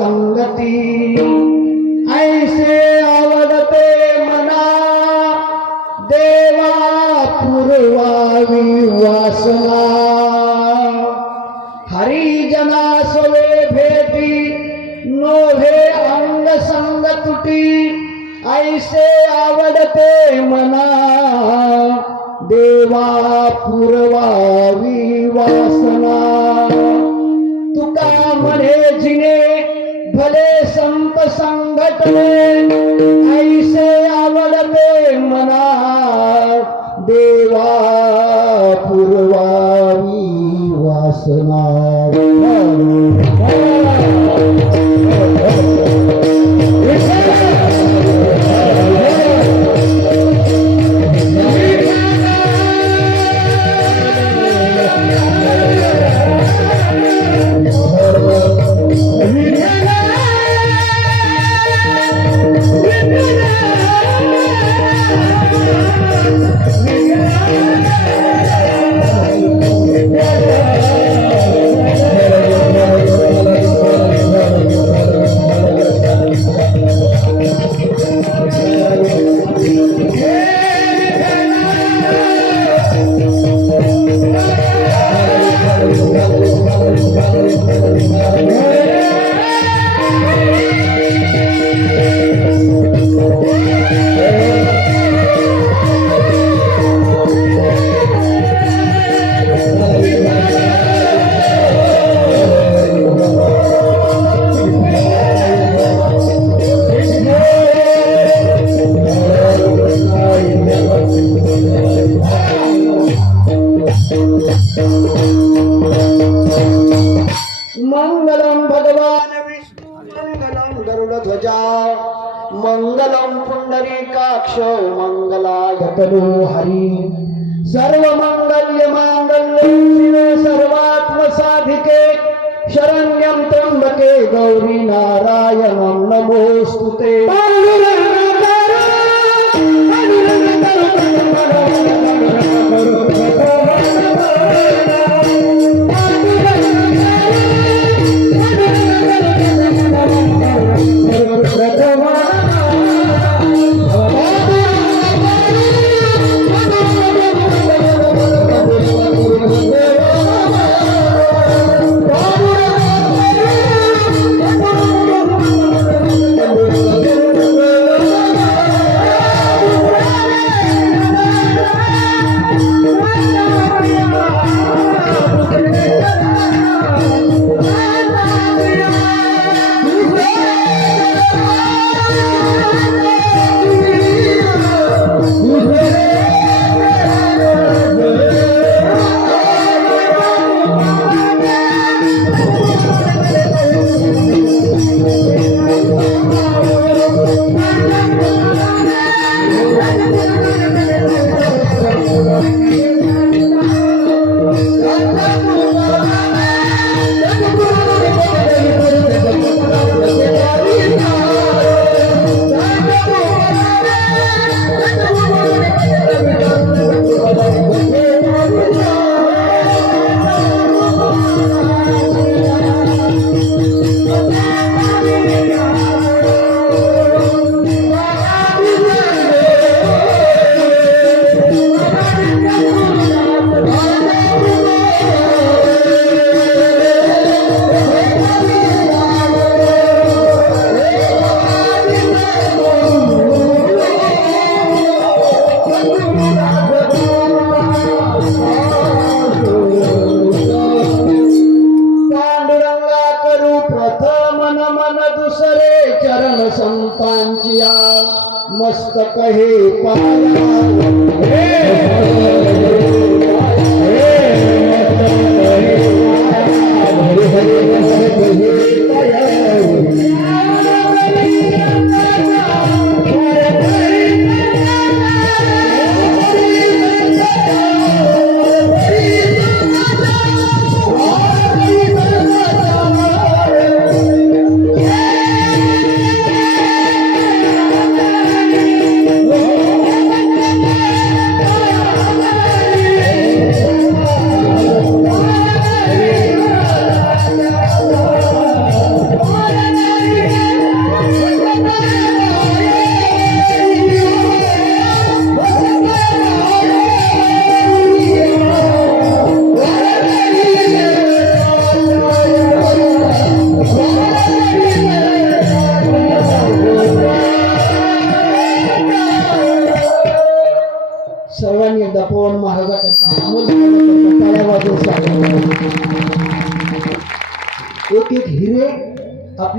संगती ऐसे आवडते मना देवा पुरवावी वासना हरिजना सोवे भेटी नोभे अंग संग तुटी ऐसे आवडते मना देवा पुरवावी वासना तुका म्हणे जिने भले संत संघटने ऐसे आवडते मना देवा पुरवावी वासना मंगलम भगवान विष्णु मंगलम गरुडध्वजा मंगलम पुंडरीकाक्ष मंगलाय तनो हरि सर्व मंगल्य मांगल्ये शिवे सर्वात्म साधिके शरण्यं त्र्यंबके गौरी नारायणं नमोस्तुते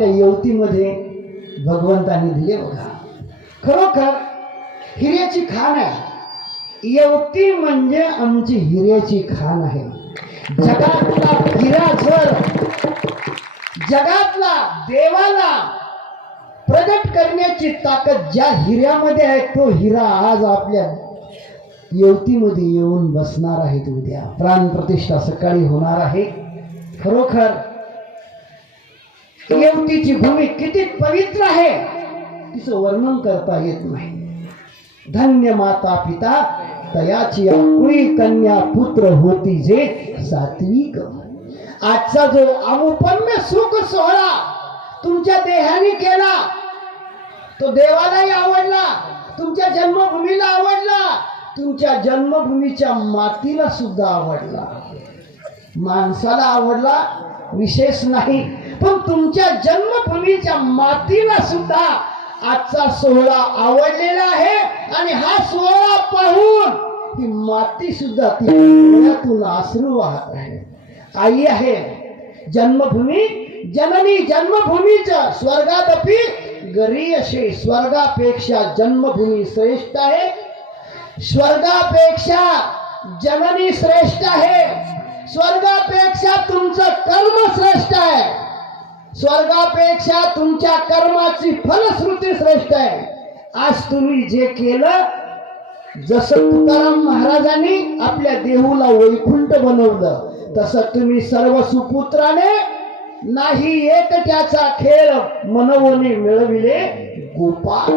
आपल्या येवतीमध्ये भगवंतांनी दिले बघा. खरोखर हिऱ्याची खाण आहे. येवती म्हणजे आमची हिऱ्याची खाण आहे. जगातला हिरा जर जगातला देवाला प्रगट करण्याची ताकद ज्या हिऱ्यामध्ये आहे तो हिरा आज आपल्या येवतीमध्ये येऊन बसणार आहेत. उद्या प्राणप्रतिष्ठा सकाळी होणार आहे. खरोखर येवतीची भूमी किती पवित्र आहे तिचं वर्णन करता येत नाही. धन्य माता पिता तयाची कुळी कन्या पुत्र होती जे सात्विक. आजचा जो अमुपम्य सुख सोहळा तुमच्या देहाने केला तो देवालाही आवडला, तुमच्या जन्मभूमीला आवडला, तुमच्या जन्मभूमीच्या मातीला सुद्धा आवडला. माणसाला आवडला विशेष नाही, पण तुमच्या जन्मभूमीच्या मातीला सुद्धा आजचा सोहळा आवडलेला आहे. आणि हा सोहळा पाहून ही माती सुद्धा ती डोळ्यातून अश्रू वाहत आहे. आई आहे जन्मभूमी जननी जन्मभूमीचं स्वर्गादपि गरीयसे. स्वर्गापेक्षा जन्मभूमी श्रेष्ठ आहे. स्वर्गापेक्षा जननी श्रेष्ठ आहे. स्वर्गापेक्षा तुमचं कर्म श्रेष्ठ आहे. स्वर्गापेक्षा तुमच्या कर्माची फलश्रुती श्रेष्ठ आहे. आज तुम्ही जे केलं, जसं तुकाराम महाराजांनी आपल्या देहूला वैकुंठ बनवलं तसं तुम्ही सर्व सुपुत्राने नाही एकट्याचा खेळ मनवोने मिळविले गोपाळ.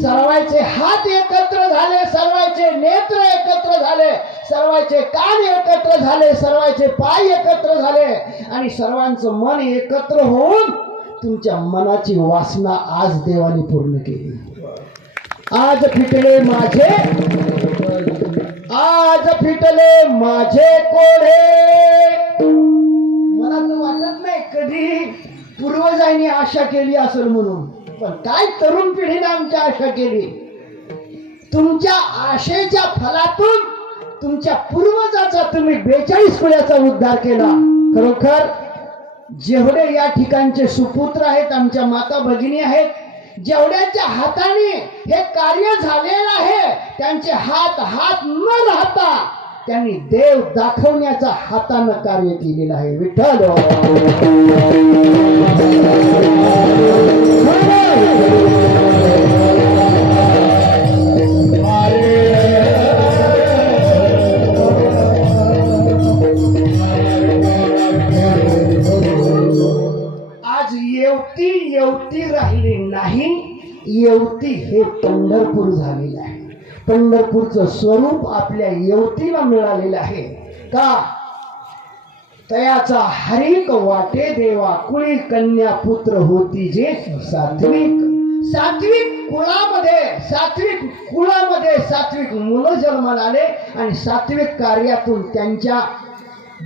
सर्वांचे हात एकत्र झाले, सर्वांचे नेत्र एकत्र झाले, सर्वांचे कान एकत्र झाले, सर्वांचे पाय एकत्र झाले आणि सर्वांचं मन एकत्र होऊन तुमच्या मनाची वासना आज देवाने पूर्ण केली. आज फिटले माझे, आज फिटले माझे कोडे. मला तर वाटत नाही कधी पूर्वजांनी आशा केली असेल म्हणून, पण काय तरुण पिढीने आमच्या आशा केली. तुमच्या आशेच्या फलातून तुमच्या पूर्वजाचा तुम्ही 42 पिढ्याचा उद्धार केला. खरोखर जेवढे या ठिकाणचे सुपुत्र आहेत, आमच्या माता भगिनी आहेत, जेवढ्यांच्या हाताने हे कार्य झालेलं आहे त्यांचे हात हात न राहता त्यांनी देव दाखवण्याचा हातानं कार्य केलेलं आहे. विठ्ठल आज येवती येवती राहिली नाही. येवती हे पंढरपूर झालेलं आहे. पंढरपूरचं स्वरूप आपल्या येवतीला मिळालेलं आहे. का तयाचा हरिक वाटे देवा कुळी कन्या पुत्र होती जे सात्विक. सात्विक कुळामध्ये सात्विक मुलं जन्माला आले आणि सात्विक कार्यातून त्यांच्या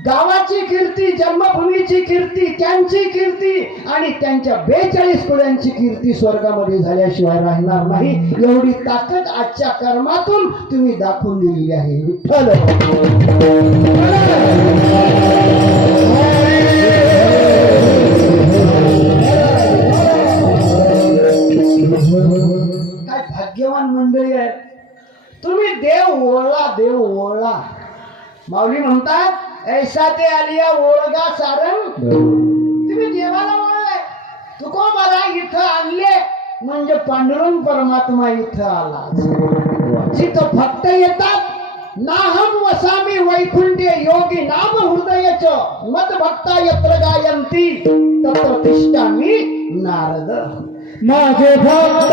गावाची कीर्ती, जन्मभूमीची कीर्ती, त्यांची कीर्ती आणि त्यांच्या 42 पिढ्यांची कीर्ती स्वर्गामध्ये झाल्याशिवाय राहणार नाही. एवढी ताकद आजच्या कर्मातून तुम्ही दाखवून दिलेली आहे. विठ्ठल काय भाग्यवान मंडळी आहे तुम्ही. देव ओळला, देव ओळला. माऊली म्हणतात ऐसा ते आलिया ओळगा सारंग. तुम्ही देवाला ओळलाय. तुकोबाला इथं आणले म्हणजे पांडुरंग परमात्मा इथं आला. जिथं भक्त येतात नाहम वसामी वैकुंठे योगी नाम हृदयच मत भक्ता यत्र गायंती तत्र तिष्ठामि नारद. माझे भक्त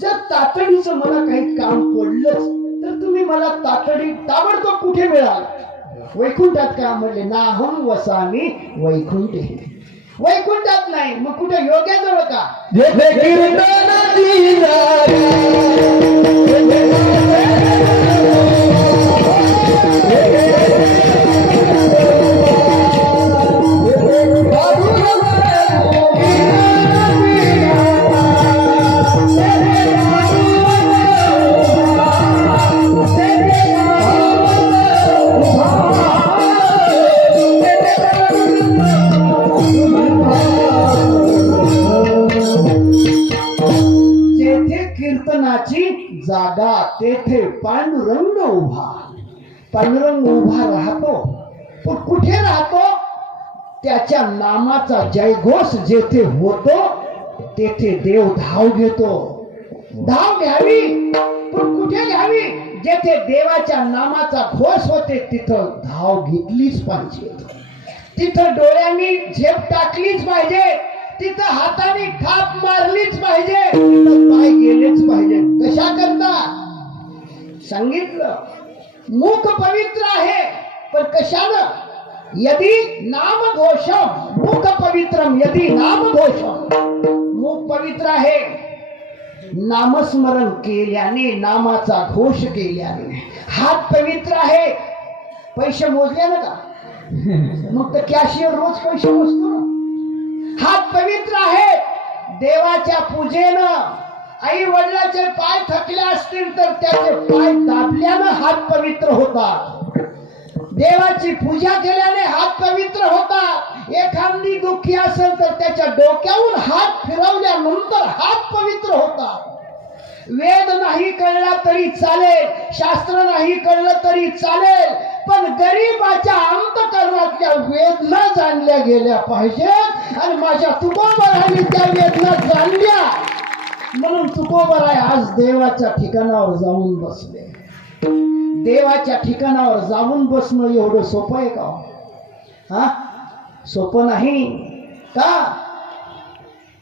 जर तातडीचं मला काही काम पडलंच तर तुम्ही मला ताबडतोब कुठे मिळाल? वैकुंठात का? म्हणले नाहम वसामी वैकुंठे. वैकुंठात नाही मग कुठे? योग्याजवळ का? जेथे कीर्तनाची जागा तेथे पांडुरंग उभा. पांडुरंग उभा राहतो. तो कुठे राहतो? त्याच्या नामाचा जयघोष जेथे होतो तेथे देव धाव घेतो. धाव घ्यावी पण कुठे घ्यावी? जेथे देवाच्या नामाचा घोष होते तिथं धाव घेतलीच पाहिजे. तिथं डोळ्यांनी झेप टाकलीच पाहिजे. तिथं हाताने थाप मारलीच पाहिजे. तिथं पाय गेलेच पाहिजे. कशा करता? सांगितलं मुख पवित्र आहे पण कशानं? यदि नाम घोषम मुख पवित्रम यदि नाम घोषम. मुख पवित्र आहे नामस्मरण केल्याने, नामाचा घोष केल्याने. हात पवित्र आहे पैसे मोजले ना का? मग तर कॅशियर रोज पैसे मोजतो ना. हात पवित्र आहे देवाच्या पूजेनं. आई वडिलाचे पाय थकले असतील तर त्याचे पाय दाबल्यानं हात पवित्र होतात. देवाची पूजा केल्याने हात पवित्र होतात. एखादी दुःखी असेल तर त्याच्या डोक्यावरून हात फिरवल्यानंतर हात पवित्र होतात. वेद नाही कळला तरी चालेल, शास्त्र नाही कळलं तरी चालेल, पण गरीबाच्या अंतःकरणातल्या वेदना जाणल्या गेल्या पाहिजेत. आणि माझ्या तुकोबरायांनी त्या वेदना जाणल्या म्हणून तुकोबराय आज देवाच्या ठिकाणावर जाऊन बसले. देवाच्या ठिकाणावर जाऊन बसणं एवढं सोपं आहे का? हा, सोपं नाही का?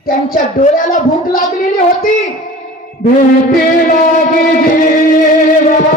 त्यांच्या डोळ्याला भूक लागलेली होती. भेटी लागी देवा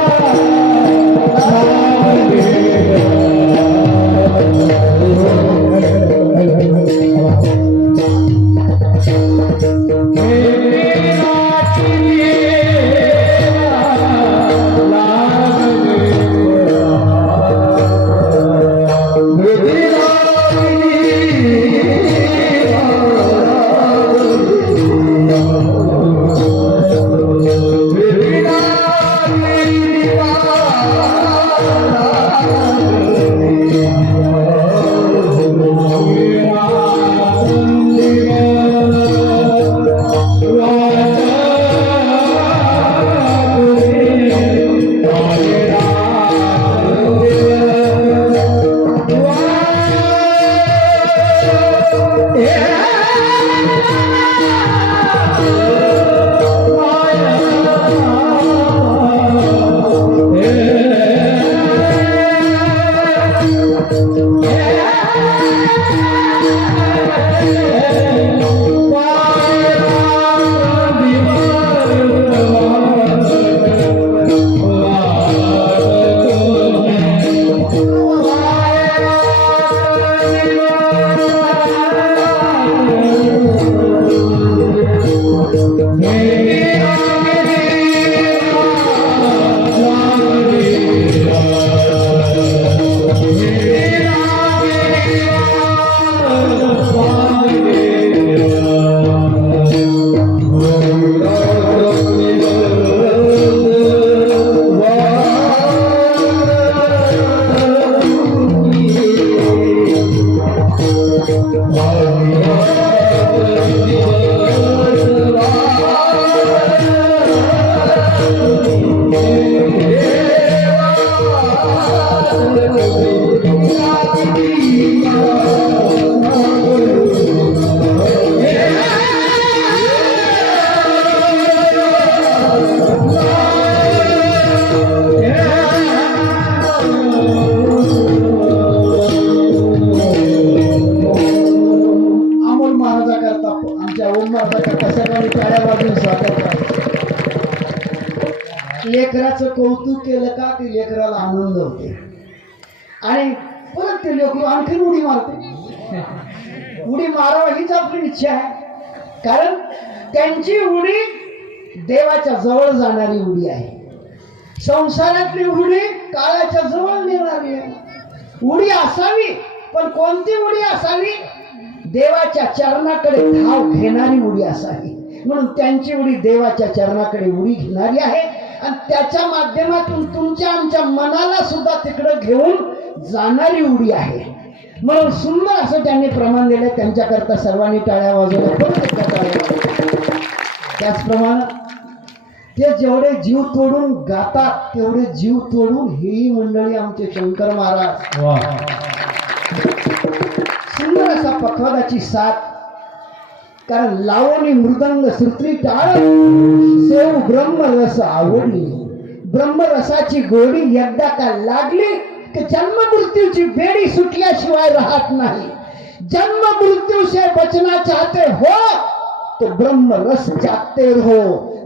आमच्या ओम महाराजा करता सगळ्यांनी टाळ्या वाजून स्वागत करा. लेकराचं कौतुक केलं का ते लेकराला आनंद होते आणि परत ते लेकरू आणखी उडी मारते. उडी मारावं हीच आपली इच्छा आहे, कारण त्यांची उडी देवाच्या जवळ जाणारी उडी आहे. संसारातली उडी काळाच्या जवळ नेणारी आहे. उडी असावी, पण कोणती उडी असावी? देवाच्या चरणाकडे धाव घेणारी उडी असावी. म्हणून त्यांची उडी देवाच्या चरणाकडे उडी घेणारी आहे आणि त्याच्या माध्यमातून तुमच्या आमच्या मनाला सुद्धा तिकडं घेऊन जाणारी उडी आहे. म्हणून सुंदर असं त्यांनी प्रमाण दिलं. त्यांच्याकरता सर्वांनी टाळ्या वाजवल्या. परत एकदा टाळ्या वाजवल्या. त्याचप्रमाणे ते जेवढे जीव तोडून गातात तेवढे जीव तोडून ही मंडळी आमचे शंकर महाराज. सुंदर असा पखवादाची साथ. कारण लावणी मृदंग श्रुती टाळ सेव ब्रह्मरस आवडली. ब्रह्मरसाची गोडी एकदा का लागली की जन्म मृत्यूची बेडी सुटल्याशिवाय राहत नाही. जन्म मृत्यू से बचना चाहते हो तो ब्रह्म रस चाहते हो.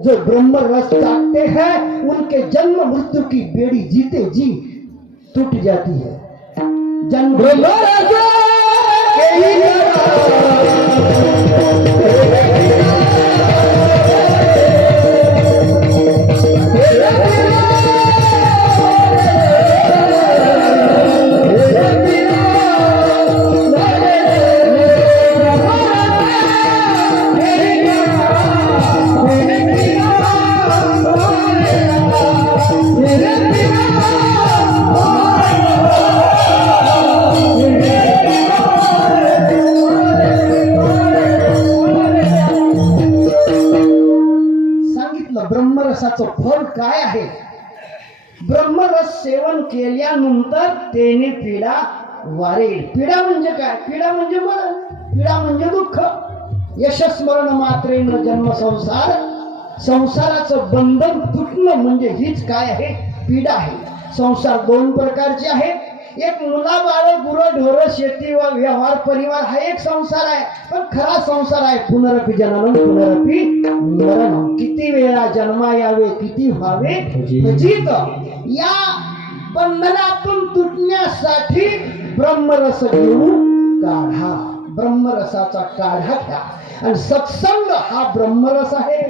जो ब्रह्म रस चाहते हैं उनके जन्म मृत्यु की बेड़ी जीते जी टूट जाती है. जन्म ब्रह्मरसाचं फळ काय आहे? ब्रह्मरस सेवन केल्यानंतर तेने पीडा वारेल. पीडा म्हणजे काय? पीडा म्हणजे मरण, पीडा म्हणजे दुःख. यशस्मरण मात्रेन जन्म संसार. संसाराचं बंधन तुटणं म्हणजे हीच काय आहे? पीडा आहे. संसार दोन प्रकारचे आहेत. एक मुलाबाळ गुरढोर शेती व व्यवहार परिवार हा एक संसार आहे. पण खरा संसार आहे पुनरपि जननम पुनरपि मरणम. किती वेळा जन्मा यावे किती व्हावे फजित. या बंधनातून तुटण्यासाठी ब्रह्मरस घेऊ काढा. ब्रह्मरसाचा काढा घ्या. आणि सत्संग हा ब्रह्मरस आहे.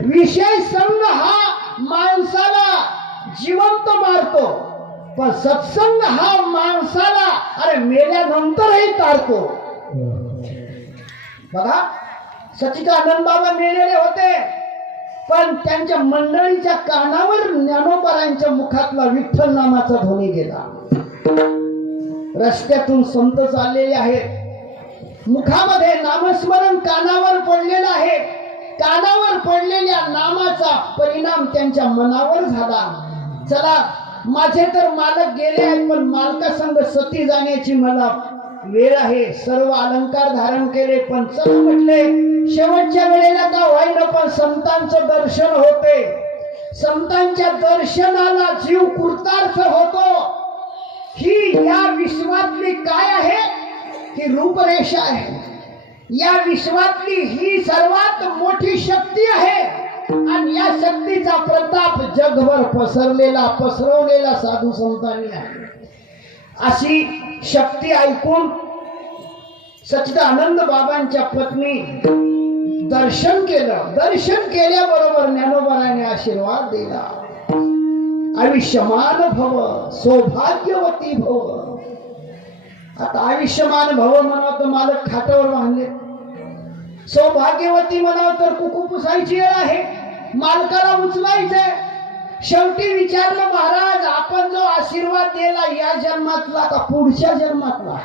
विषय संग हा माणसाला जिवंत मारतो, पण सत्संग हा माणसाला अरे मेल्यानंतरही तारतो. बघा, सच्चिदानंद बाबा मेलेले होते, पण त्यांच्या मंडळीच्या कानावर ज्ञानोबारांच्या मुखातला विठ्ठल नामाचा ध्वनी गेला. रस्त्यातून संत चाललेले आहेत, मुखामध्ये नामस्मरण कानावर पडलेलं आहे. कानावर पडलेल्या नामाचा परिणाम त्यांच्या मनावर झाला. चला, माझे तर मालक गेले आहेत, पण मालकासंग सती जाण्याची मला वेळ आहे. सर्व अलंकार धारण केले, पण चला म्हटले शेवटच्या वेळेला का होईना पण संतांचं दर्शन होते. संतांच्या दर्शनाला जीव कृतार्थ होतो. ही या विश्वातली काय आहे? ही रूपरेषा आहे. या विश्वातली ही सर्वात मोठी शक्ती आहे. आणि या शक्तीचा प्रताप जगभर पसरवलेला साधू संतांनी आहे. अशी शक्ती ऐकून सच्चिदानंद बाबांच्या पत्नी दर्शन केलं. दर्शन केल्याबरोबर ज्ञानोबाने आशीर्वाद दिला. आयुष्यमान भव, सौभाग्यवती भव. आता आयुष्यमान भव म्हणावं तर मालक खाटावर बांधले, सौभाग्यवती म्हणावं तर कुकू पुसायची वेळ आहे, मालकाला उचलायचंय. शेवटी विचारलं, महाराज आपण जो आशीर्वाद दिला या जन्मातला का पुढच्या जन्मातला?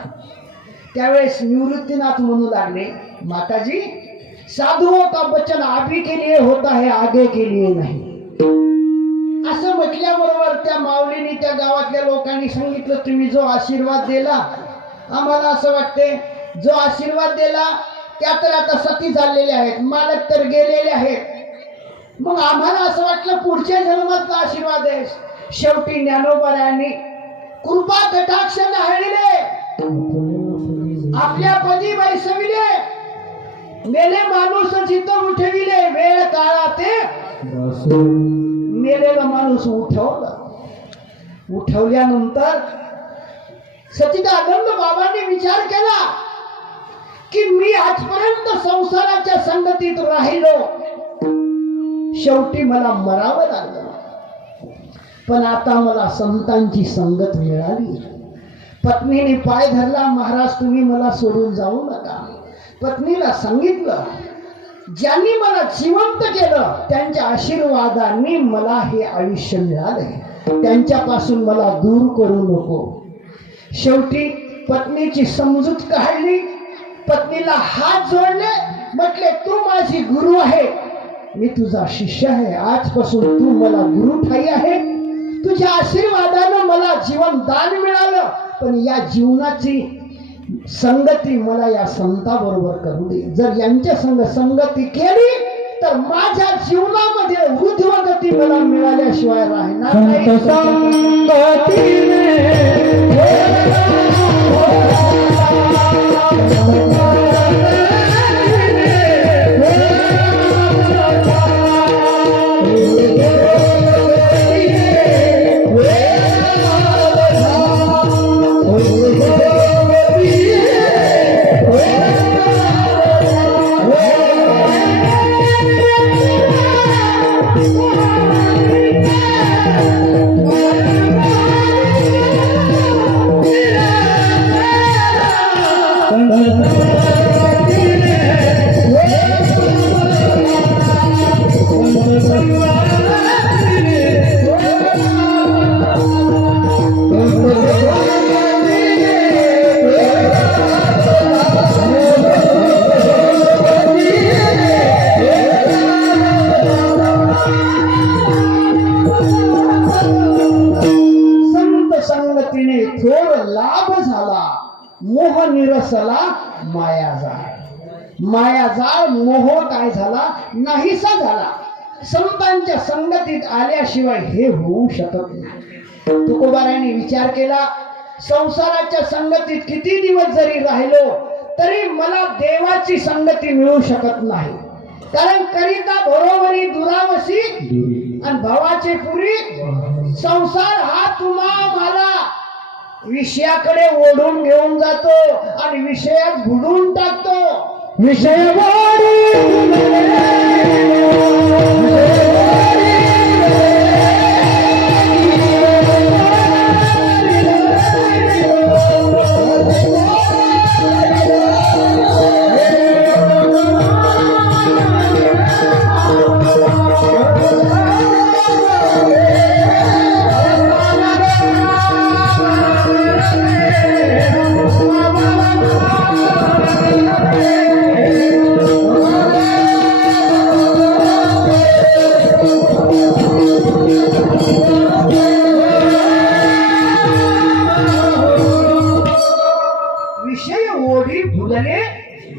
त्यावेळेस निवृत्तीनाथ म्हणू लागले, माताजी साधुओं का वचन अभी के लिए होता है, आगे के लिए नहीं. असं म्हटल्याबरोबर त्या माऊलीने त्या गावातल्या लोकांनी सांगितलं, तुम्ही जो आशीर्वाद दिला आम्हाला असं वाटते जो आशीर्वाद दिला त्या तर आता सती झालेले आहेत, मालक तर गेलेले आहेत, मग आम्हाला असं वाटलं पुढच्या जन्मातला आशीर्वाद आहे. शेवटी ज्ञानोबारायांनी कृपा कटाक्ष नाहळिले, आपल्या पदी बैसविले, मेले माणूस जिथं उठविले, वेळ काळा ते गेलेला माणूस उठवल्यानंतर सच्चिदानंद बाबांनी विचार केला की मी आजपर्यंत संसाराच्या संगतीत राहिलो, शेवटी मला मरावं लागलं, पण आता मला संतांची संगत मिळाली. पत्नीने पाय धरला, महाराज तुम्ही मला सोडून जाऊ नका. पत्नीला सांगितलं, ज्यांनी मला जिवंत केलं त्यांच्या आशीर्वादाने मला हे आयुष्य मिळाले, त्यांच्यापासून मला दूर करू नको. शेवटी पत्नीची समजूत काढली, पत्नीला हात जोडले, म्हटले तू माझी गुरु आहे, मी तुझा शिष्य आहे, आजपासून तू मला गुरु ठाई आहे, तुझ्या आशीर्वादानं मला जीवन दान मिळालं, पण या जीवनाची संगती मला या संताबरोबर करू दे. जर यांच्या संगती केली तर माझ्या जीवनामध्ये ऊर्ध्वगती मला मिळाल्याशिवाय राहणार नाही. मोह निरसला मायाजाळ मोह काय झाला, नाहीसा झाला. संतांच्या संगतीत आल्याशिवाय हे होऊ शकत नाही. तुकोबारायांनी विचार केला, संसाराच्या संगतीत किती दिवस जरी राहिलो तरी मला देवाची संगती मिळू शकत नाही, कारण करिता बरोबरी दुरावशी आणि भावाचे पुरी. संसार हा तुम्हा मला विषयाकडे ओढून घेऊन जातो आणि विषयात बुडून टाकतो. विषय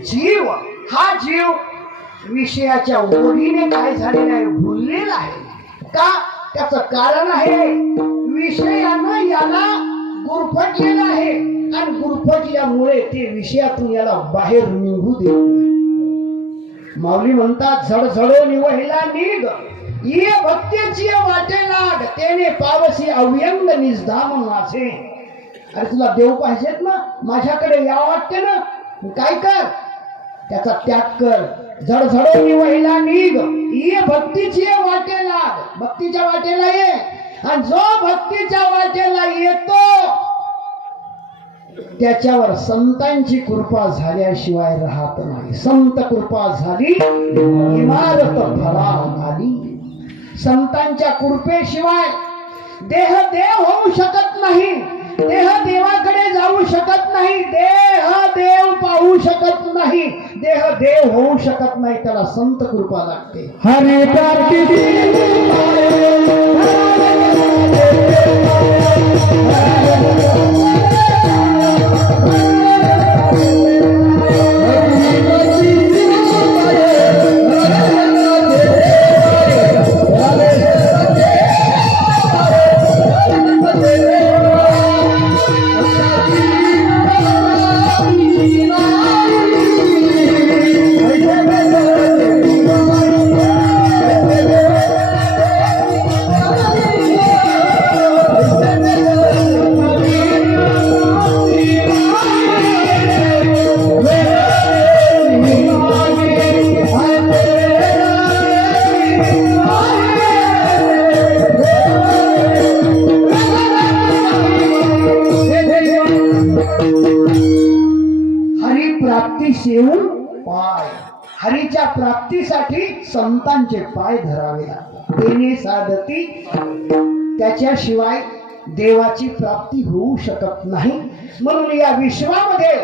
जीव हा जीव विषयाच्या ओढीने काय झालेला आहे, भुललेला आहे. का? त्याचं कारण आहे विषयानं याला गुरफटलेलं आहे आणि गुरफटल्यामुळे ते विषयातून याला बाहेर निघू देत. माऊली म्हणतात, झडझडो निवहिला निघ ये भक्तीची वाटे लाग, तेने पावसी अव्यंग निजधाम माझे. अरे तुला देव पाहिजेत ना, माझ्याकडे या वाटते ना, काय कर, त्याचा त्याग कर. झडझडो निवहिला निघ ये भक्तीची वाटे लाग, भक्तीच्या वाटेला ये. आणि जो भक्तीच्या वाटेला येतो त्याच्यावर संतांची कृपा झाल्याशिवाय राहत नाही. संत कृपा झाली इमारत फळा आली. संतांच्या कृपेशिवाय देह देव होऊ शकत नाही, देह देवाकडे जाऊ शकत नाही, देह देव पाहू शकत नाही, देह देव होऊ शकत नाही. त्याला संत कृपा लागते. हरे प्राप्ती प्राप्तीस येऊन पाय. हरीच्या प्राप्तीसाठी संतांचे पाय धरावे लागतात. देणे साधती, त्याच्याशिवाय देवाची प्राप्ती होऊ शकत नाही. म्हणून या विश्वामध्ये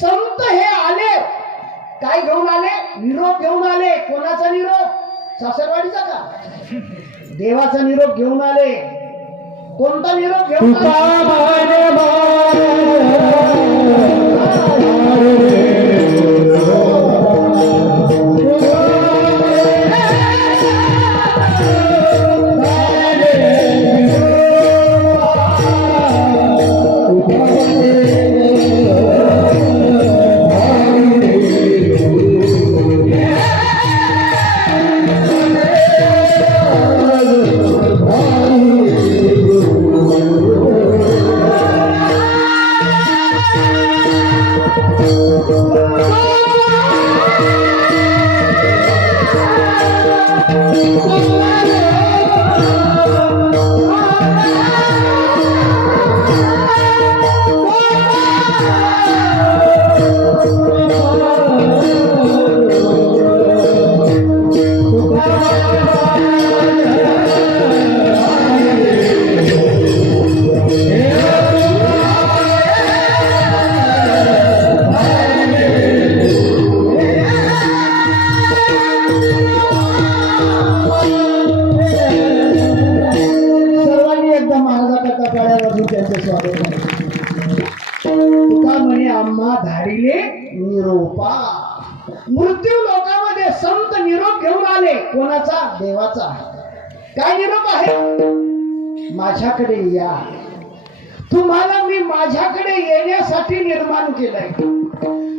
संत हे आले, काय घेऊन आले? निरोप घेऊन आले. कोणाचा निरोप? सासरवाडीचा का? देवाचा निरोप घेऊन आले. कोणता निरोप घेऊन तुका म्हणे आम्हा धाडिले निरोपा. मृत्यू लोकामध्ये संत निरोप घेऊन आले. कोणाचा? देवाचा. काय निरोप आहे? माझ्याकडे या. तुम्हाला मी माझ्याकडे येण्यासाठी निर्माण केलंय.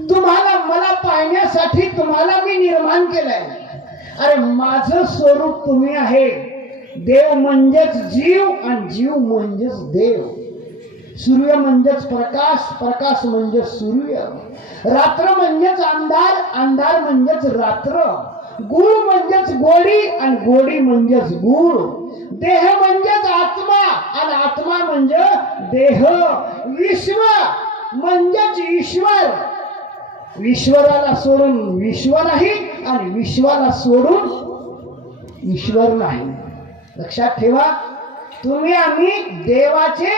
तुम्हाला मला पाहण्यासाठी तुम्हाला मी निर्माण केलंय. अरे माझं स्वरूप तुम्ही आहे. देव म्हणजेच जीव आणि जीव म्हणजेच देव. सूर्य म्हणजेच प्रकाश, प्रकाश म्हणजेच सूर्य. रात्र म्हणजेच अंधार, अंधार म्हणजेच रात्र. गुळ म्हणजेच गोडी आणि गोडी म्हणजेच गुळ. देह म्हणजेच आत्मा आणि आत्मा म्हणजे देह. विश्व म्हणजेच ईश्वर. ईश्वराला सोडून विश्व नाही आणि विश्वाला सोडून ईश्वर नाही. लक्षात ठेवा, तुम्ही आम्ही देवाचे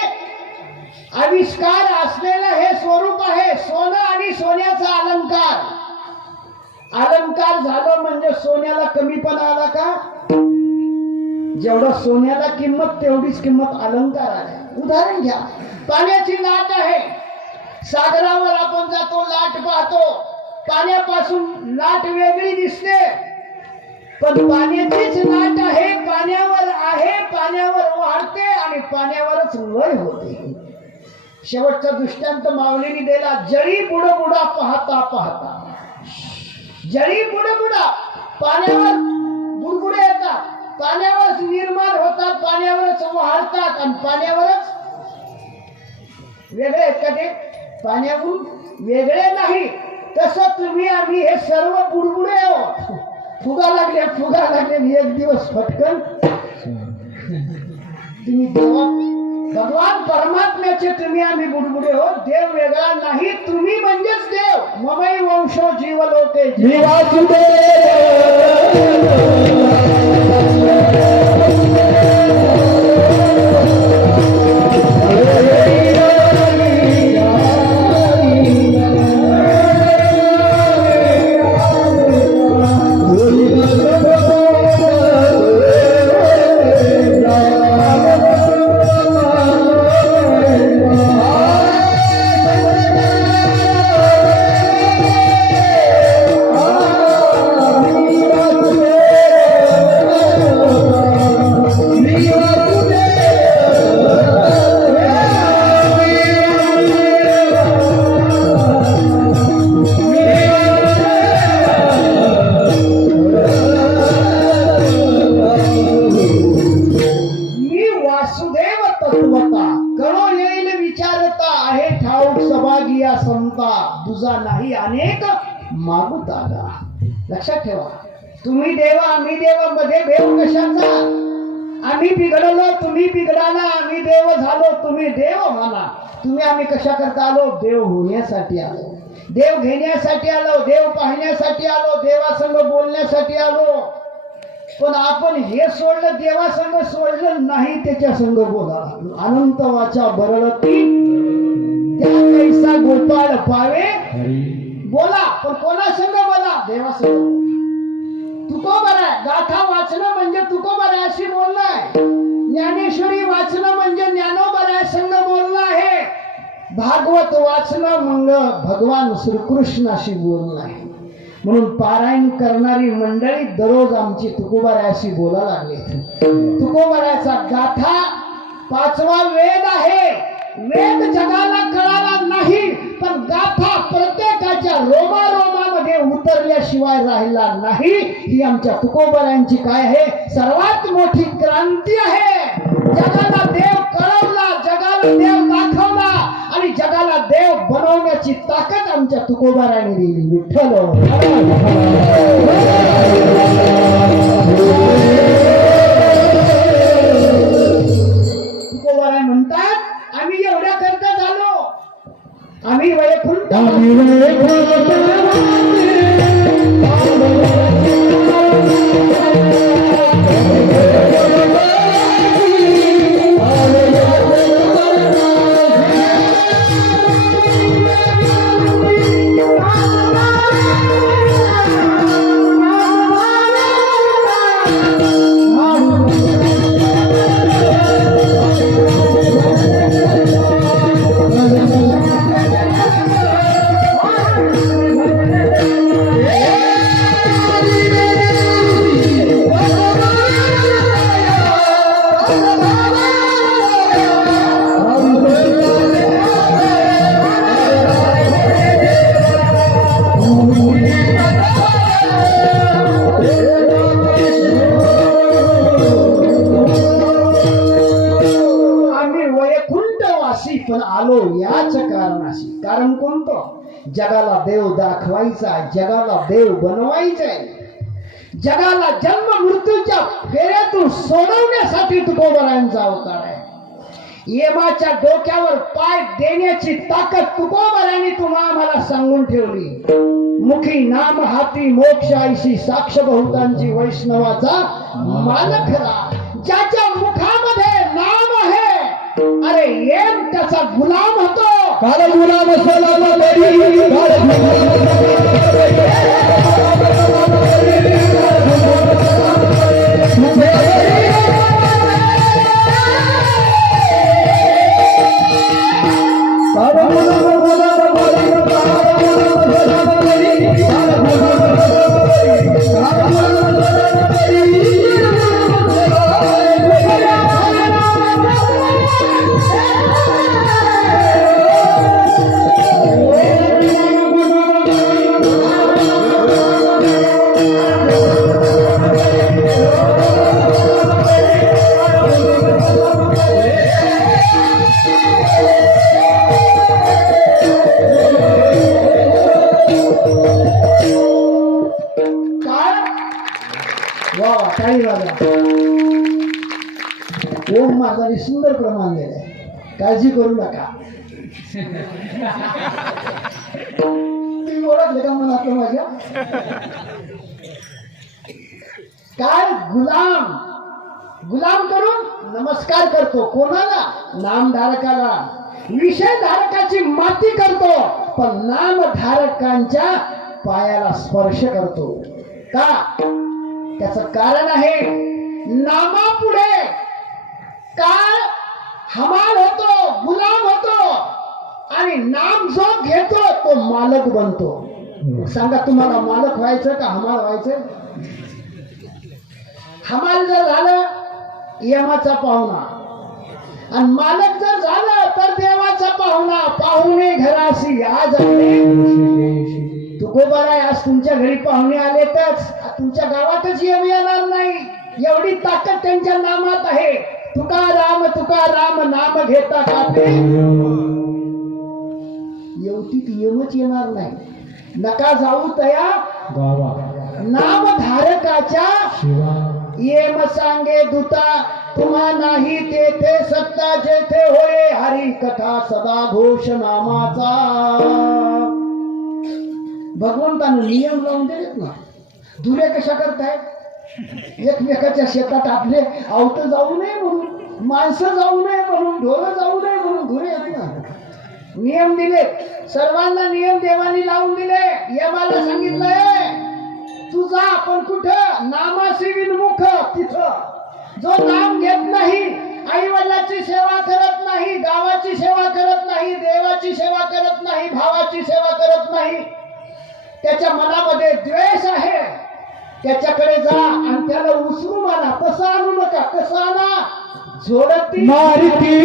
आविष्कार असलेलं हे स्वरूप आहे. सोनं आणि सोन्याचा अलंकार. अलंकार झालं म्हणजे सोन्याला कमीपणा आला का? जेवढं सोन्याला किंमत तेवढीच किंमत अलंकार आहे. उदाहरण घ्या, पाण्याची लाट आहे. सागरावर आपण जातो, लाट पाहतो. पाण्यापासून लाट वेगळी दिसते, पण पाण्याचीच लाट आहे. पाण्यावर आहे, पाण्यावर वाढते आणि पाण्यावरच लय होते. शेवटचा दृष्टांत माऊलीने दिला. जळी बुडबुडा पाहता पाहता. जळी बुडबुडा, पाण्यावर बुडबुडे येतात, पाण्यावरच निर्माण होतात, पाण्यावरच वाढतात आणि पाण्यावरच वेगळे आहेत का? ते पाण्याहून वेगळे नाही. तसं तुम्ही आम्ही हे सर्व बुडबुडे आहोत. फुगा लागले, फुगा लागले. एक दिवस फटकन तुम्ही देवा भगवान परमात्म्याचे तुम्ही आम्ही बुडबुडे हो. देव वेगळा नाही, तुम्ही म्हणजेच देव. ममै वंशो जीवलोके दुजा नाही अनेक मागूत आला. लक्षात ठेवा, तुम्ही देवा आम्ही देवा मध्ये भेद कशाचा? आम्ही बिघडलो तुम्ही बिघडाला, आम्ही देव झालो तुम्ही देव म्हणा. तुम्ही आम्ही कशा करता आलो? देव होण्यासाठी आलो, देव घेण्यासाठी आलो, देव पाहण्यासाठी आलो, देवासंग बोलण्यासाठी आलो. पण आपण हे सोडलं, देवासंग सोडलं नाही, त्याच्या संग बोला. अनंत वाचा बरळती त्या कैसा गोपाळ पावे. बोला पण कोणा संग बोला? देवासंग. तुकोबर आहे, गाथा वाचणं म्हणजे तुकोबर आहे अशी बोलणं आहे. ज्ञानेश्वरी वाचणं म्हणजे ज्ञानोबर आहे संग बोलणं आहे. भागवत वाचणं मग भगवान श्रीकृष्णाशी बोलणं आहे. म्हणून पारायण करणारी मंडळी दररोज आमची तुकोबारायाशी बोला लागले. तुकोबारायाचा गाथा 5वा वेद आहे. वेद जगाला कळाला नाही, पण गाथा प्रत्येकाच्या रोमारोमामध्ये उतरल्याशिवाय राहिला नाही. ही आमच्या तुकोबारायांची काय आहे? सर्वात मोठी क्रांती आहे. जगाला देव कळवला, जगाला देव दाखवला आणि जगाला देव बनवण्याची ताकद आमच्या तुकोबाराने दिली. विठ्ठल तुकोबाराय म्हणतात आम्ही एवढ्या करता झालो, आम्ही वैकुंठ पण आलो याच कारणाशी. कारण कोणतं? जगाला देव दाखवायचा, जगाला देव बनवायचंय, जगाला जन्म मृत्यूच्या फेऱ्यातून सोडवण्यासाठी तुकोबारायांचा अवतार आहे. येमाच्या डोक्यावर पाय देण्याची ताकद तुकोबारायांनी तुम्हा आम्हाला सांगून ठेवली. मुखी नाम हाती मोक्ष आईशी साक्ष बहुतांची वैष्णवाचा मालखरा. ज्याच्या मुखामध्ये नाम आहे, अरे येम त्याचा गुलाम होतो. गुलाम ओम माझा सुंदर प्रमाण दिलाय, काळजी करू नका. तुम्ही ओळखले का मनातलं माझ्या? काय गुलाम, गुलाम करून नमस्कार करतो. कोणाला? नामधारकाला. विषय धारकाची माती करतो, पण नामधारकांच्या पायाला स्पर्श करतो. का? त्याचं कारण आहे, नामापुढे काय हमाल होतो, गुलाम होतो, आणि नाम जो घेतो तो मालक बनतो. सांगा, तुम्हाला मालक व्हायचं का हमाल व्हायचं? हमाल जर झालं यमाचा पाहुणा, आणि मालक जर झालं तर देवाचा पाहुणा. पाहुणे घराशी आज आले. तुकोबाराय आज तुमच्या घरी पाहुणे आले तर तुमच्या गावातच येऊ येणार नाही, एवढी ताकद त्यांच्या नामात आहे. तुकाराम तुकाराम नाम घेता कापे, येवतीत येमच येणार नाही. नका जाऊ तया नामधारकाच्या येम सांगे दूता तुम्हा नाही तेथे सत्ता जेथे होय हरी कथा सदा घोष नामाचा. भगवंतानं नियम लावून दिलेत ना. धुरे कशा करताय? एकमेकाच्या शेतात आपले आवत जाऊ नये म्हणून, माणसं जाऊ नये म्हणून, ढोरं जाऊ नये म्हणून धुरे आहेत ना. नियम दिले सर्वांना. नियम देवानी लावून दिले. यमाला सांगितलंय तुझा आपण कुठं नामाशी विनमुख तिथं. जो नाम घेत नाही, आई वडिलाची सेवा करत नाही, गावाची सेवा करत नाही, देवाची सेवा करत नाही, भावाची सेवा करत नाही, त्याच्या मनामध्ये द्वेष आहे, त्याच्याकडे जा आणि त्याला उचलून आणा. तसं आणू नका. कसं आणा? जोडती मारती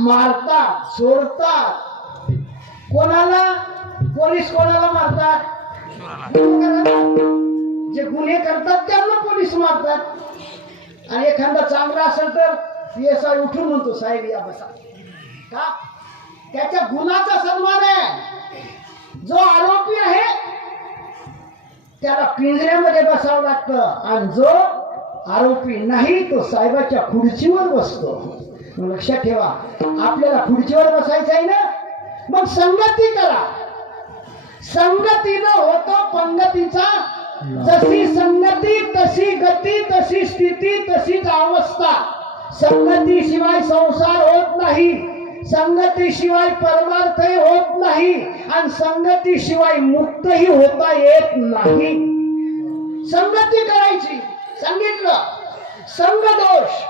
मारतात, सोडतात. कोणाला? पोलीस कोणाला मारतात? जे गुन्हे करतात त्यांना पोलीस मारतात. आणि एखादा चांगला असेल तर PSI उठून म्हणतो साहेब या बसा. का? त्याच्या गुन्हाचा सन्मान आहे. जो आरोपी आहे त्याला पिंजऱ्यामध्ये बसावं लागतं आणि जो आरोपी नाही तो साहेबाच्या खुर्चीवर बसतो. लक्षात ठेवा, आपल्याला खुर्चीवर बसायचं आहे ना, मग संगती करा. संगतीनं होतो पंगतीचा. जशी संगती तशी गती, तशी स्थिती तशीच अवस्था. संगतीशिवाय संसार होत नाही, संगतीशिवाय परमार्थही होत नाही आणि संगतीशिवाय मुक्तही होता येत नाही. संगती करायची. सांगितलं संग दोष.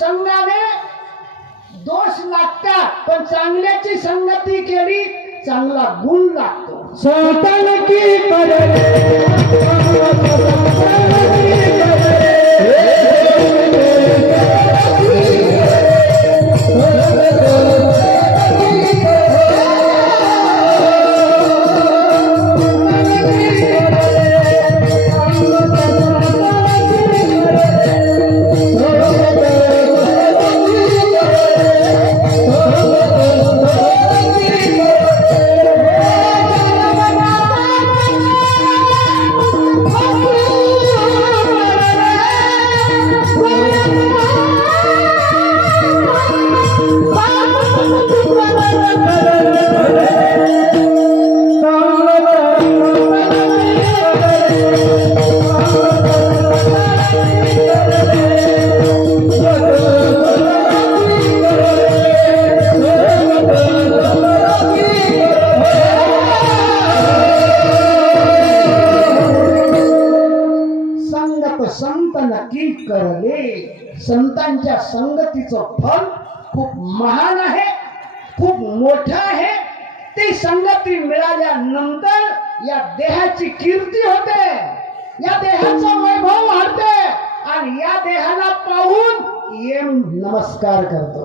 संघाने दोष लागतात पण चांगल्याची संगती केली चांगला गुण लागतो. सातान की करे संतांच्या संगतीचं फल खूप महान आहे, खूप मोठं आहे. ती संगती मिळाल्यानंतर या देहाची कीर्ती होते, या देहाचा वैभव वाढते आणि या देहाला पाहून येम नमस्कार करतो,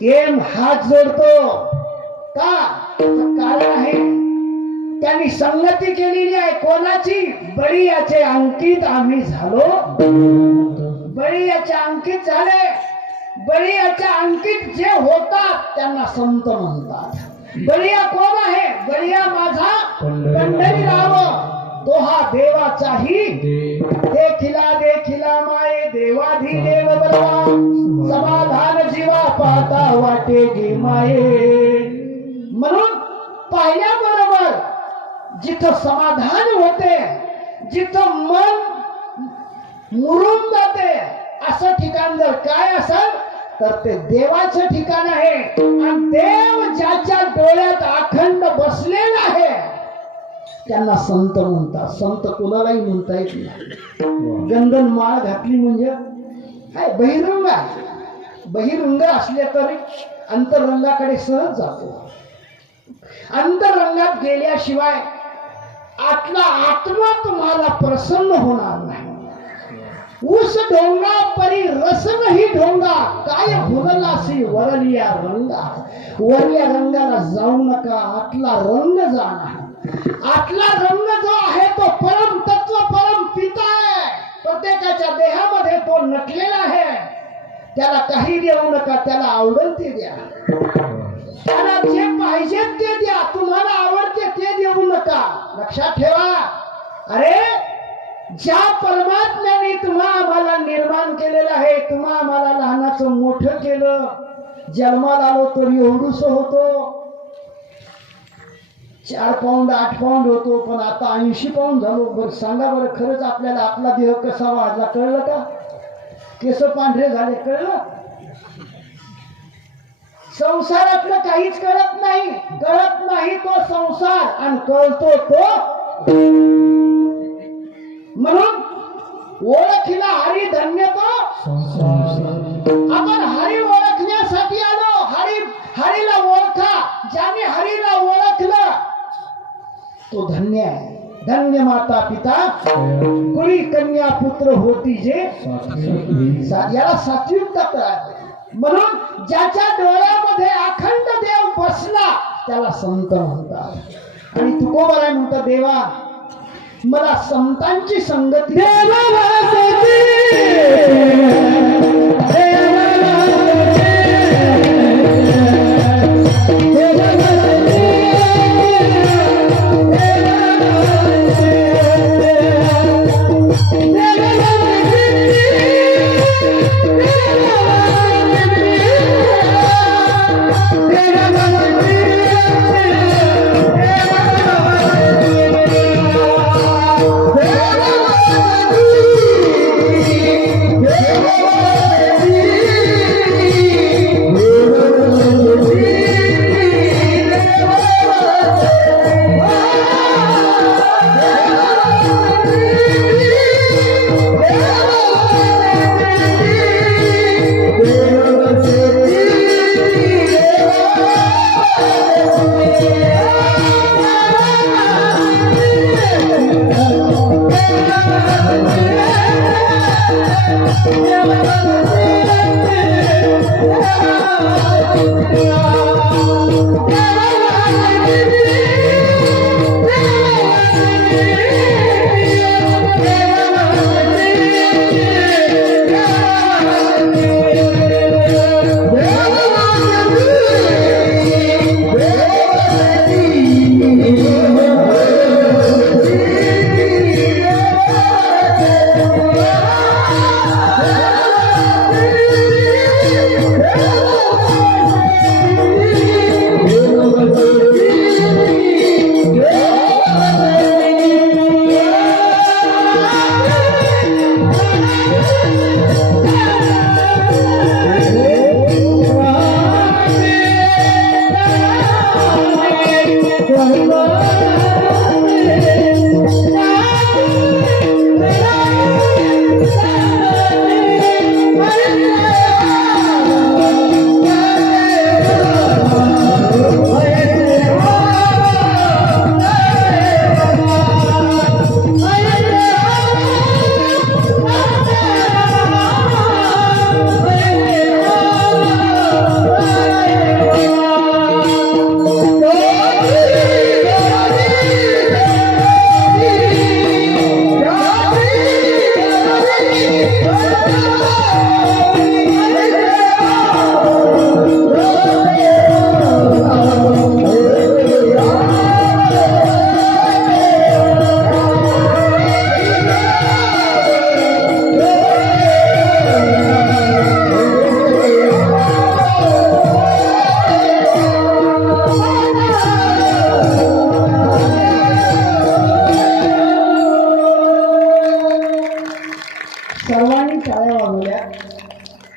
येम हात जोडतो. का? कारण आहे त्यांनी संगती केलेली आहे. कोणाची? बळीयाचे अंकित आम्ही झालो. बळीयाच्या अंकित झाले. बळीयाच्या अंकित जे होतात त्यांना संत म्हणतात. बळीया कोण आहे? बळीया माझा पंढरीराव. तो हा देवाचाही देखिला देखिला माये देवाधिदेव बलवा. समाधान जीवा पाहता वाटेगी माये. म्हणून पाहिल्याबरोबर जिथं समाधान होते, जिथं मन मुरून जाते, असं ठिकाण जर काय असेल तर ते देवाचं ठिकाण आहे. आणि देव ज्याच्या डोळ्यात अखंड बसलेला आहे त्यांना संत म्हणतात. संत कोणालाही म्हणता येत नाही. गंधन माळ घातली म्हणजे काय बहिरंग आहे. बहिरंग असले तरी अंतरंगाकडे सहज जातो. अंतरंगात गेल्याशिवाय आतला आत्मा तुम्हाला प्रसन्न होणार नाही. ऊस ढोंगा परी रसन ही ढोंगा काय भुललासी वरलिया रंगा. वरल्या रंगाला जाऊ नका, आतला रंग जाणार. आतला रंग जो आहे तो परम तत्व परम पिता आहे. प्रत्येकाच्या देहामध्ये तो नटलेला आहे. त्याला काही देऊ नका, त्याला आवडेल ते द्या. त्याला जे पाहिजे ते द्या. तुम्हाला आवडते ते देऊ नका. लक्षात ठेवा. अरे ज्या परमात्म्याने आम्हाला निर्माण केलेलं आहे, आम्हाला लहानाचं मोठं केलं. जन्माला आलो तर एवढूस होतो, 4 पाऊंड 8 पाऊंड होतो, पण आता 80 पाऊंड झालो. बरं सांगा बरं, खरंच आपल्याला आपला देह कसा वाढला कळलं का? केस पांढरे झाले कळलं? संसारातलं काहीच कळत नाही. कळत नाही तो संसार आणि कळतो तो. म्हणून ओळखीला हरी धन्य तो. आपण हरी ओळखण्यासाठी आलो. हरीला ओळखा. ज्याने हरीला ओळखलं तो धन्य आहे. धन्य माता पिता कुळी कन्या पुत्र होती जे याला सात्विक तत्व आहे. म्हणून ज्याच्या डोळ्यामध्ये अखंड देव बसला त्याला संत म्हणतात. आणि तुकोबाराय म्हणतात, देवा मला संतांची संगती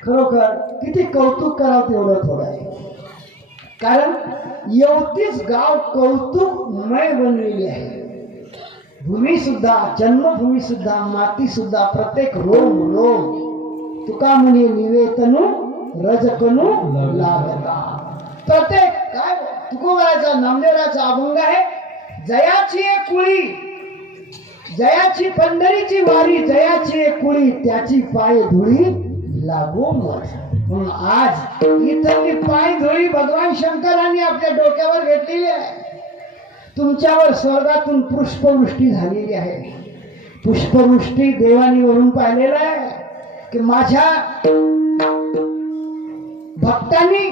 खरोखर किती कौतुक करावं तेवढं थोडं आहे. कारण येवतीच गाव कौतुकमय बनलेली आहे. भूमी सुद्धा, जन्मभूमी सुद्धा, माती सुद्धा, प्रत्येक रोम रोम तुका म्हणे निवेतनु रजकनु लागता. प्रत्येक काय तुकोबाराचा नामदेवराचा अभंग आहे. जयाची एक कुळी, जयाची पंढरीची वारी, जयाची एक कुळी, त्याची पाय धुळी लागो मठ. म्हणून आज इथली पाय धुळी भगवान शंकरांनी आपल्या डोक्यावर घेतलेली आहे. तुमच्यावर स्वर्गातून पुष्पवृष्टी झालेली आहे. पुष्पवृष्टी देवानी वरून पाहिलेलं आहे की माझ्या भक्तांनी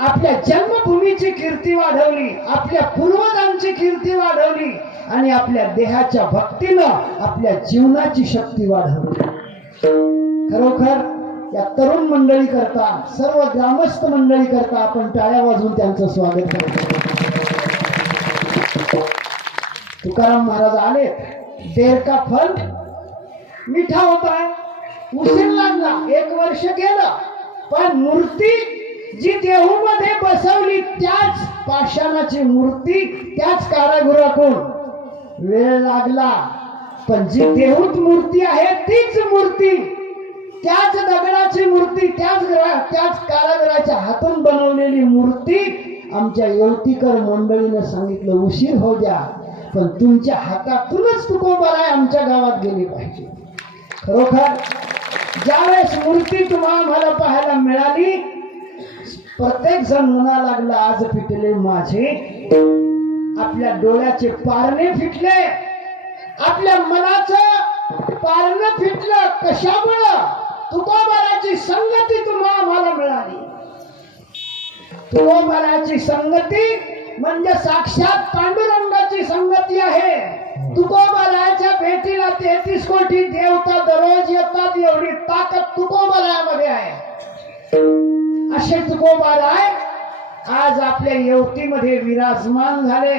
आपल्या जन्मभूमीची कीर्ती वाढवली, आपल्या पूर्वजांची कीर्ती वाढवली आणि आपल्या देहाच्या भक्तीनं आपल्या जीवनाची शक्ती वाढवली. खरोखर या तरुण मंडळी करता, सर्व ग्रामस्थ मंडळी करता आपण टाळ्या वाजवून त्यांचं स्वागत करतो. तुकाराम महाराज आले. देर का फल मिठा होता है. उशीर लागला, 1 वर्ष गेलं, पण मूर्ती जी देहूमध्ये बसवली त्याच पाषाणाची मूर्ती, त्याच कारागृहाकडून वेळ लागला, पण जी देहूत मूर्ती आहे तीच मूर्ती, त्याच दगडाची मूर्ती, त्याच कारागृहाच्या हातून बनवलेली मूर्ती आमच्या येवतीकर मंडळीनं सांगितलं उशीर हो द्या, पण तुमच्या हातातूनच तुकोबाराय आमच्या गावात गेली पाहिजे. खरोखर ज्यावेळेस मूर्ती तुम्हाला मला पाहायला मिळाली, प्रत्येक जण म्हणा लागला आज फिटले माझे. आपल्या डोळ्याचे पारणे फिटले, आपल्या मनाचं पारणं फिटलं. कशामुळं? तुकोबाराची संगती तुम्हाला मला मिळाली. तुकोबाराची संगती म्हणजे साक्षात पांडुरंगाची संगती आहे. तुकोबाराच्या भेटीला 33 कोटी देवता दररोज येतात, एवढी ताकद तुकोबारामध्ये आहे. असे तुकोबाराय आज आपल्या येवतीमध्ये विराजमान झाले.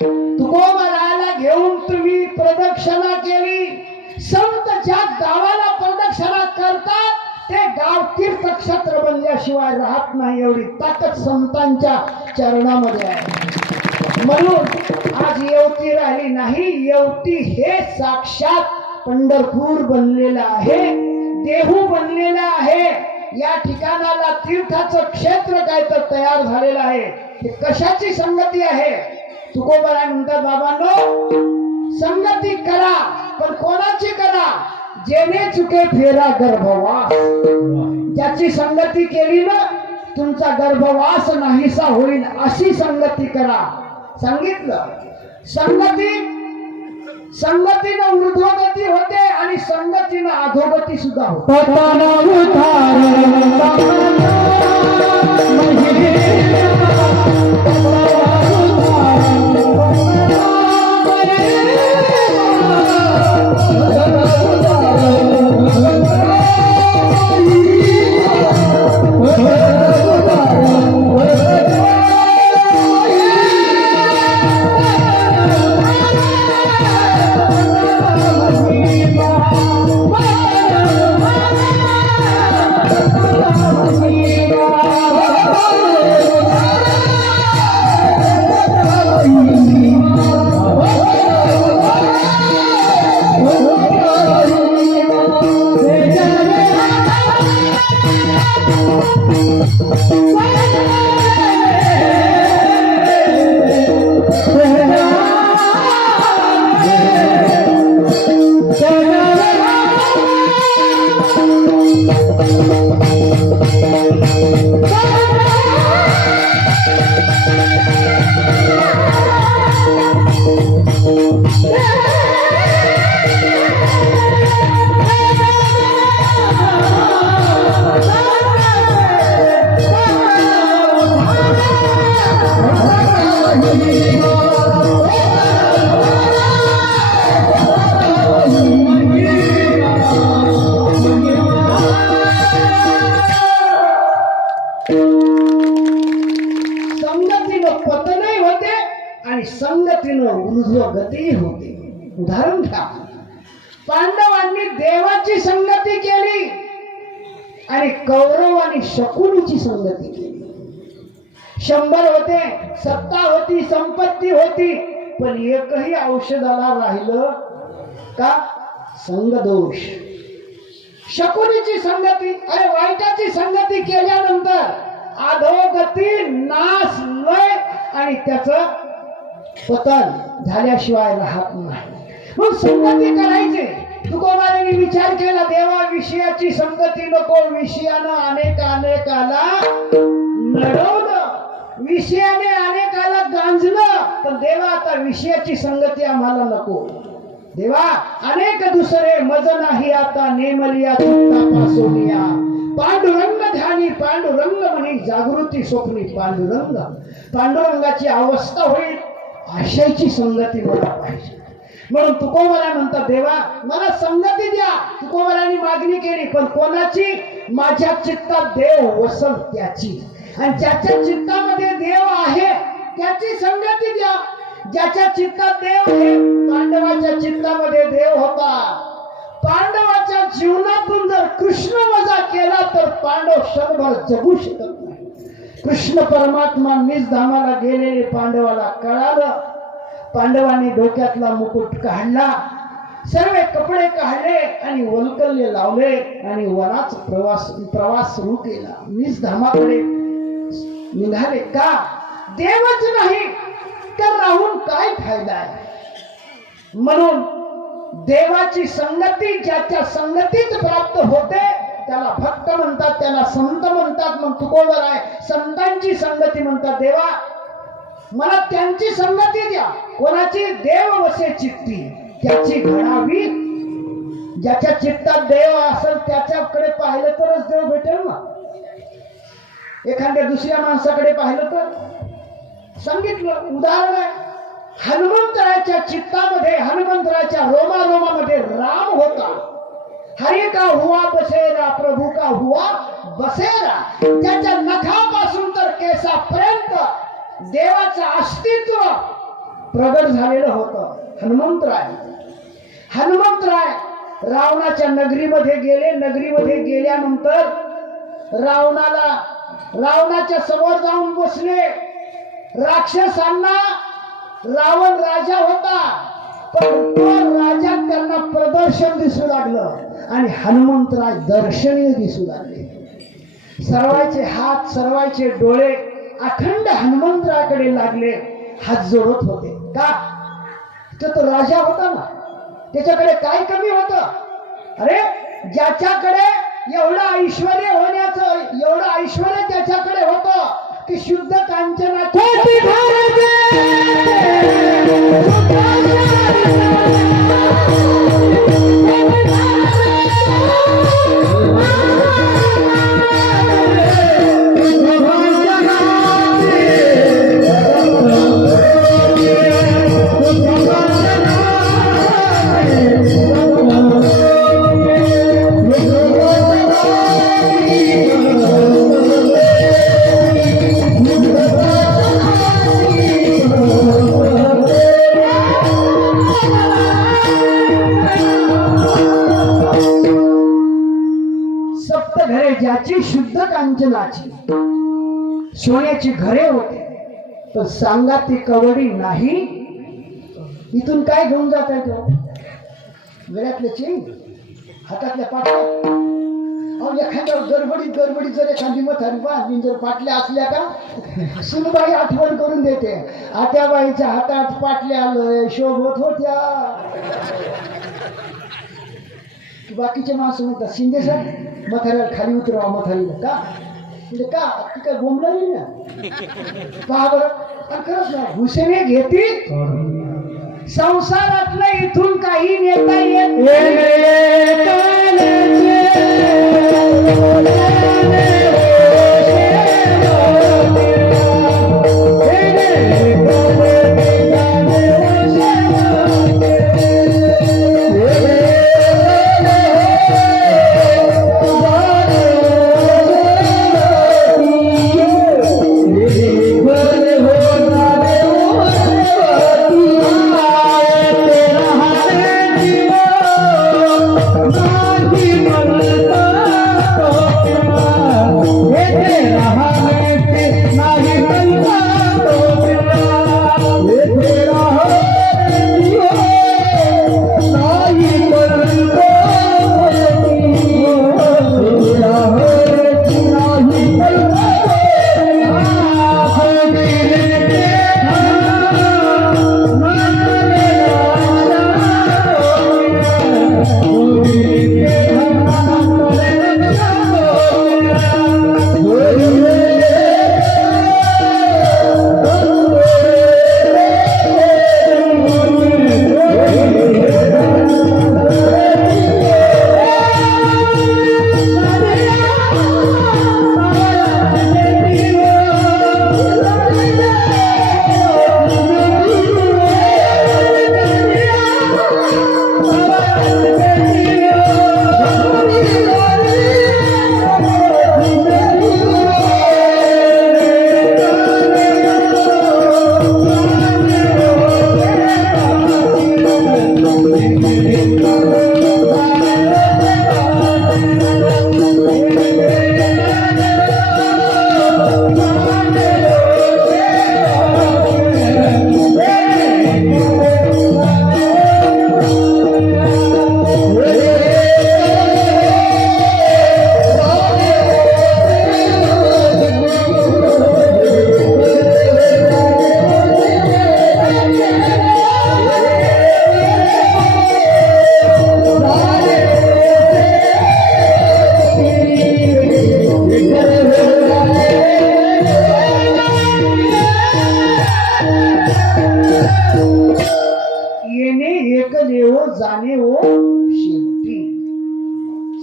तुकोबारायला घेऊन तुम्ही प्रदक्षिणा केली. संत ज्या गावाला प्रदक्षिणा करतात ते गाव तीर्थक्षेत्र बनल्याशिवाय राहत नाही, एवढी ताकद संतांच्या चरणामध्ये आहे. म्हणून आज येवती राहिली नाही. येवती हे साक्षात पंढरपूर बनलेलं आहे, देहू बनलेलं आहे. या ठिकाणाला तीर्थाचं क्षेत्र काय तर तयार झालेलं आहे. हे कशाची संगती आहे? तुकोबाराय म्हणतात बाबांनो, संगती करा, पण कोणाची करा? जेणे चुके फेरा गर्भवास. ज्याची संगती केली ना तुमचा गर्भवास नाहीसा होईल, अशी संगती करा. सांगितलं संगतीनं ऊर्ध्वगती होते आणि संगतीनं अधोगती सुद्धा होते. संगतीनं पतनही होते आणि संगतीनं ऊर्ध्वगती होते. उदाहरण घ्या, पांडवांनी देवाची संगती केली आणि कौरव आणि शकुनीची संगती केली. 100 होते, सत्ता होती, संपत्ती होती, पण एकही औषधाला राहिलं का? संगदोष. शकुनीची संगती, अरे वाईटाची संगती केल्यानंतर अधोगती, नाश, लय आणि त्याचं पतन झाल्याशिवाय राहत नाही. मग संगती करायची. तुकोबारांनी विचार केला, देवा विषयाची संगती नको, विषयानं अनेकाला नडवलं, विषयाने अनेकाला गांजलं, पण देवा आता विषयाची संगती आम्हाला नको. देवा अनेक दुसरे मज नाही आता, नेमलिया चित्तापासूनिया पांडुरंग ध्यानी, पांडुरंग म्हणी जागृती स्वप्नी पांडुरंग. पांडुरंगाची अवस्था होईल आशयाची संगती मला पाहिजे. म्हणून तुकोबारा म्हणतात, देवा मला संगती द्या. तुकोबारांनी मागणी केली, पण कोणाची? माझ्या चित्तात देव वसल त्याची, आणि ज्याच्या चित्तामध्ये देव आहे त्याची संगती द्या. ज्याच्या चित्तात देव आहे, पांडवाच्या चित्तामध्ये देव होता. पांडवाच्या जीवनातून जर कृष्ण वजा केला तर पांडव क्षणभर जगू शकत नाही. कृष्ण परमात्मा निज धामाला गेलेले पांडवाला कळालं. पांडवांनी डोक्यातला मुकुट काढला, सर्व कपडे काढले आणि वल्कल्य लावले आणि वनाच प्रवास सुरू केला. निज धामाकडे निघाले. का? देवच नाही तर राहून काय फायदा आहे? म्हणून देवाची संगती ज्याच्या संगतीत प्राप्त होते त्याला भक्त म्हणतात, त्याला संत म्हणतात. मग तुकोबर आहे, संतांची संगती म्हणतात. देवा मला त्यांची संगती द्या. कोणाची? देव वसे चित्ती त्याची घडावी. ज्याच्या चित्तात देव असेल त्याच्याकडे पाहिलं तरच देव भेटेल ना. एखाद्या दुसऱ्या माणसाकडे पाहिलं तर? सांगितलं उदाहरण आहे, हनुमंतराच्या चित्तामध्ये, हनुमंतराच्या रोमारोमामध्ये राम होता. हरि का हुआ बसेरा, प्रभू का हुआ बसेरा. त्याच्या नखापासून तर केसापर्यंत देवाचं अस्तित्व प्रगट झालेलं होतं. हनुमंतराय रावणाच्या नगरीमध्ये गेले. नगरीमध्ये गेल्यानंतर रावणाच्या समोर जाऊन बसले. राक्षसांना रावण राजा होता, पण तो राजा त्यांना प्रदर्शन दिसू लागलं आणि हनुमंतराय दर्शनीय दिसू लागले. सर्वांचे हात, सर्वांचे डोळे अखंड हनुमंतराकडे लागले, हात जोडत होते. का? तो राजा होता ना, त्याच्याकडे काय कमी होतं? अरे ज्याच्याकडे एवढं ऐश्वर्य होण्याचं, एवढं ऐश्वर्य त्याच्याकडे होतं की शुद्ध कांचनाची ज्याची शुद्ध कांचनाची सोन्याची घरे होते, तर सांगा ती कवडी नाही. इथून काय घेऊन जात आहे तो? गळ्यातले चेन, हातातल्या पाटल्या. एखाद्या गडबडीत जर एखादी म्हातारी बाई जर पाटल्या असल्या का, सुनबाई आठवण करून देते, आत्याबाईच्या हातात पाटल्या शोभत होत्या. बाकीचे माणसं म्हणतात, शिंदे साहेब म्हाताऱ्याला खाली उतरवा म्हातारीला. का? म्हणजे का ती काय बोंबलाली ना? पहा बरं, खरंच ना, हुसेने घेतील संसारातलं इथून काही नेता येत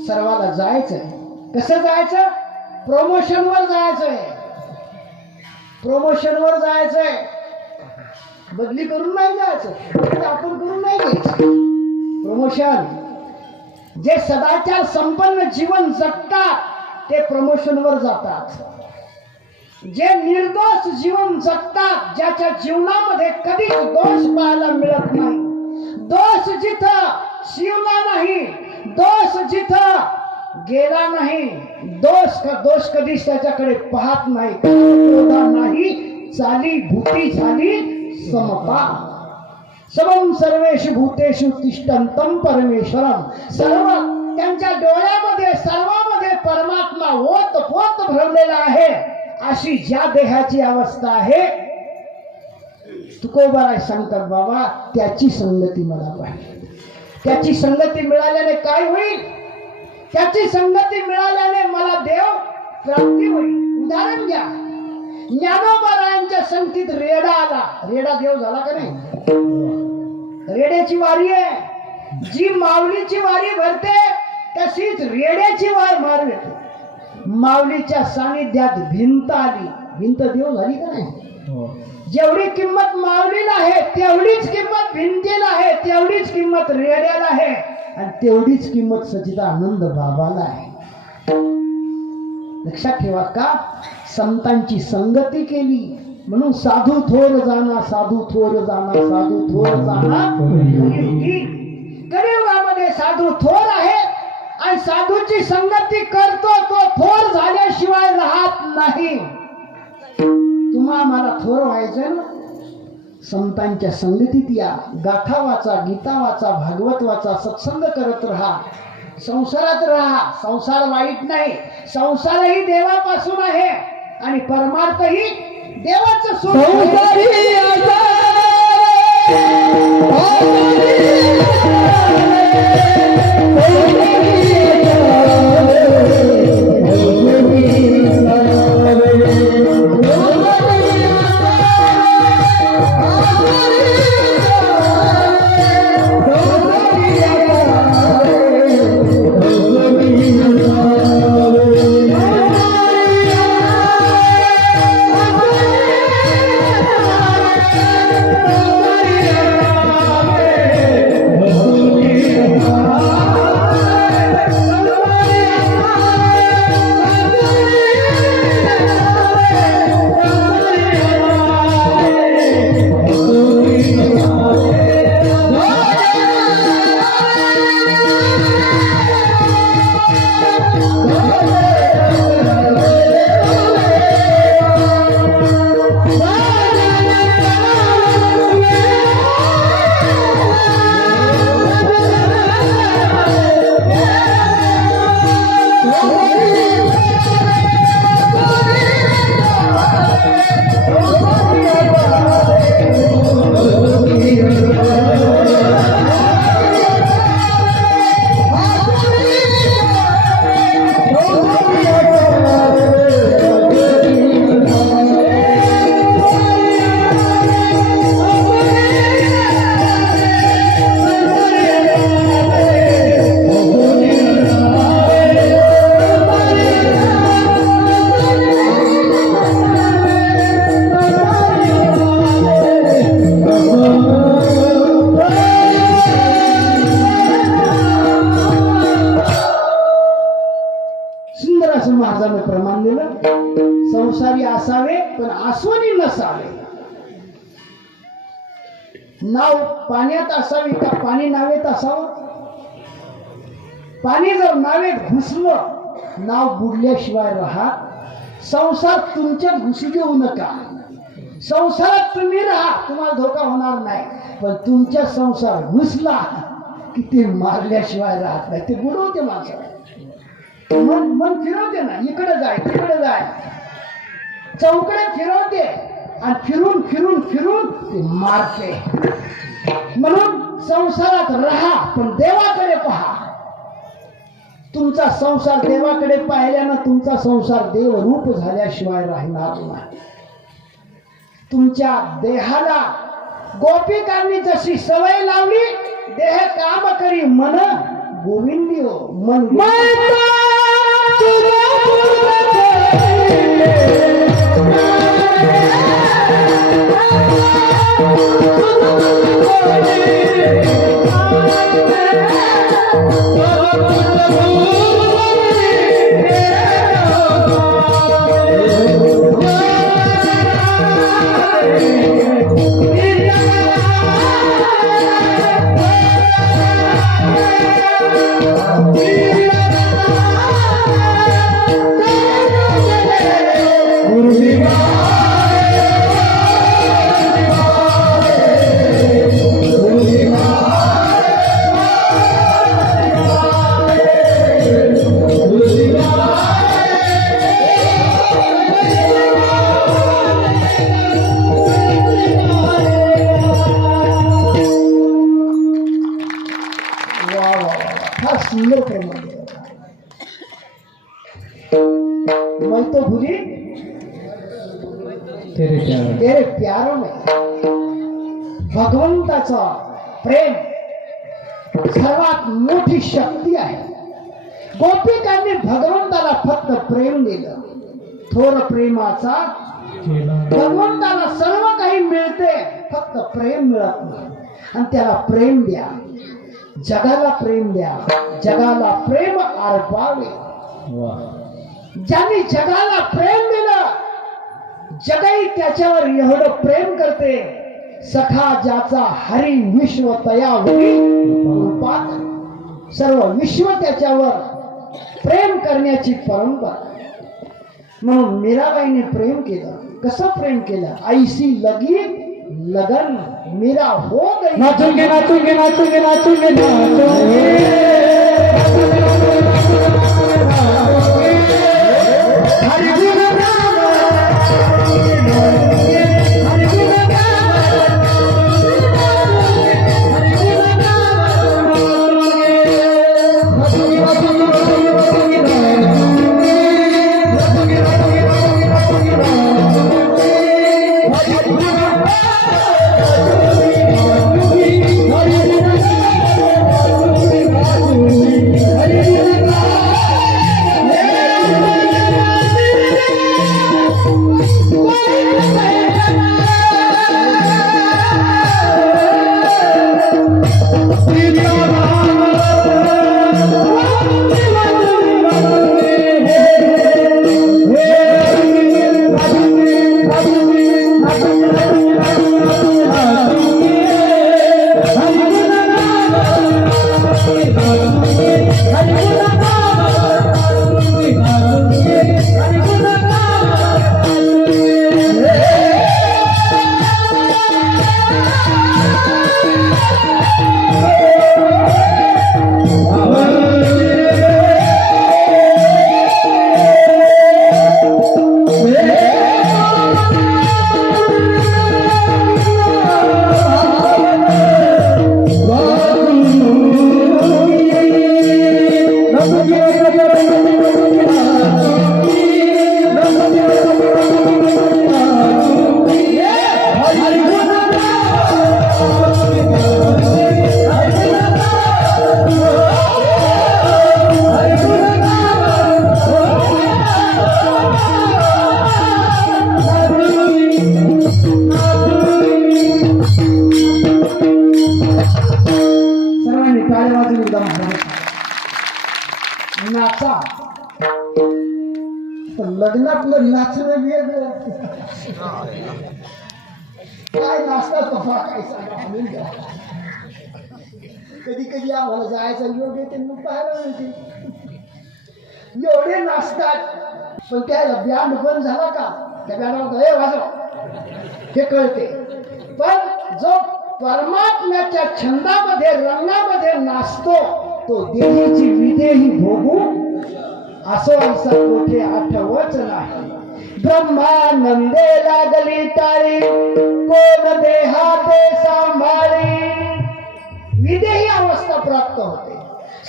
सर्वाला जायचंय. कसं जायचं? प्रमोशनवर जायचंय. प्रमोशनवर जायचंय. बदली करून नाही जायचं, आपण करून नाही घ्यायचं. प्रमोशन. जे सदाचार संपन्न जीवन जगतात ते प्रमोशनवर जातात. जे निर्दोष जीवन जगतात, ज्याच्या जीवनामध्ये कधीच दोष पाहायला मिळत नाही, दोष जिथं शिवला नाही, दोष जिथं गेला नाही, दोष कधीच त्याच्याकडे पाहत नाही. क्रोधा नाही, चाली भूती झाली समता. समम सर्वेषु भूतेषु तिष्ठन्तं परमेश्वरम. सर्व त्यांच्या डोळ्यामध्ये सर्वांमध्ये परमात्मा ओतप्रोत भरलेला आहे. अशी ज्या देहाची अवस्था आहे, तुकोबाराय सांगतात बाबा, त्याची संगती मला पाहिजे. त्याची संगती मिळाल्याने काय होईल? त्याची संगती मिळाल्याने मला देव प्राप्ती होईल. उदाहरण घ्या, ज्ञानोबारायांच्या संगतीत रेडा आला. रेडा देव झाला का नाही? रेड्याची वारी आहे. जी माऊलीची वारी भरते तशीच रेड्याची वार मार येते. माऊलीच्या सानिध्यात भिंत आली. भिंत देव झाली का नाही? जेवढी किंमत माऊलीला आहे तेवढीच किंमत भिंतीला आहे, तेवढीच किंमत रेड्याला आहे, आणि तेवढीच किंमत सच्चिदानंद बाबाला आहे. लक्षात ठेवा. का? संतांची संगती केली म्हणून साधू थोर जाणा, साधू थोर जाणा, साधू थोर जाणा. कलियुगामध्ये साधू थोर आहे आणि साधूची संगती करतो तो थोर झाल्याशिवाय राहत नाही. तुम्हा मला थोर व्हायचं ना, संतांच्या संगतीत या. गाथा वाचा, गीता वाचा, भागवत वाचा, सत्संग करत राहा, संसारात राहा. संसार वाईट नाही, संसारही देवापासून आहे आणि परमार्थही देवाचं स्वरूप महाराजांना प्रमाण दिलं. संसारी असावे पण आसवनी नसावे. नाव पाण्यात असावी का पाणी नावेत असावं? पाणी जर नावेत घुसलं, नाव बुडल्याशिवाय राहत. संसार तुमच्यात घुसू देऊ नका. संसारात तुम्ही राहा, तुम्हाला धोका होणार नाही. पण तुमच्या संसार घुसला की ते मारल्याशिवाय राहत नाही. ते बुडवते माणसाला. मन फिरवते ना, इकडे जाय तिकडे जाय, चौकडे फिरवते आणि फिरून फिरून फिरून ते मारते. म्हणून संसारात राहा पण देवाकडे पहा. तुमचा संसार देवाकडे पाहिल्यानं तुमचा संसार देवरूप झाल्याशिवाय राहणार नाही. तुमच्या देहाला गोपिकांनी जशी सवय लावली, देह काम करी मन गोविंदी हो मन फार सुंदर प्रेम मैं तो भूली तेरे प्यारों में भगवंताचा प्रेम सर्वात मोठी शक्ती आहे. गोपिकांनी भगवंताला फक्त प्रेम दिलं. थोर प्रेमाचा भगवंताला सर्व काही मिळते, फक्त प्रेम मिळत नाही. आणि त्याला प्रेम द्या, जगाला प्रेम द्या, जगाला प्रेम अर्पावे. ज्यांनी जगाला प्रेम दिलं, जगही त्याच्यावर एवढं प्रेम करते. सखा ज्याचा हरी विश्व तयावरी रूपात, सर्व विश्व त्याच्यावर प्रेम करण्याची परंपरा. म्हणून मीराबाईने प्रेम केलं. कसं प्रेम केलं? ऐसी लगी लगन मीरा हो गई. नाचूंगे नाचूंगे नाचूंगे नाचूंगे नाचूंगे नाचा. लग्नातलं नाचणं वेगळं, काय नाचतात तफा काय सांगा. कधी कधी आम्हाला जायचा योग येते, मग पाहायला मिळते. एवढे नाचतात, पण त्याला बँड बंद झाला का त्या बँडावर हे वाजव हे कळते. पण जो परमात्म्याच्या छंदामध्ये रंगामध्ये नाचतो, तो देवीची विदेही भोगू असो ऐसा कोठे आठवच नाही. ब्रह्मानंदे लागली टाळी, कोण देहाते सांभाळी. विदेही अवस्था प्राप्त होते.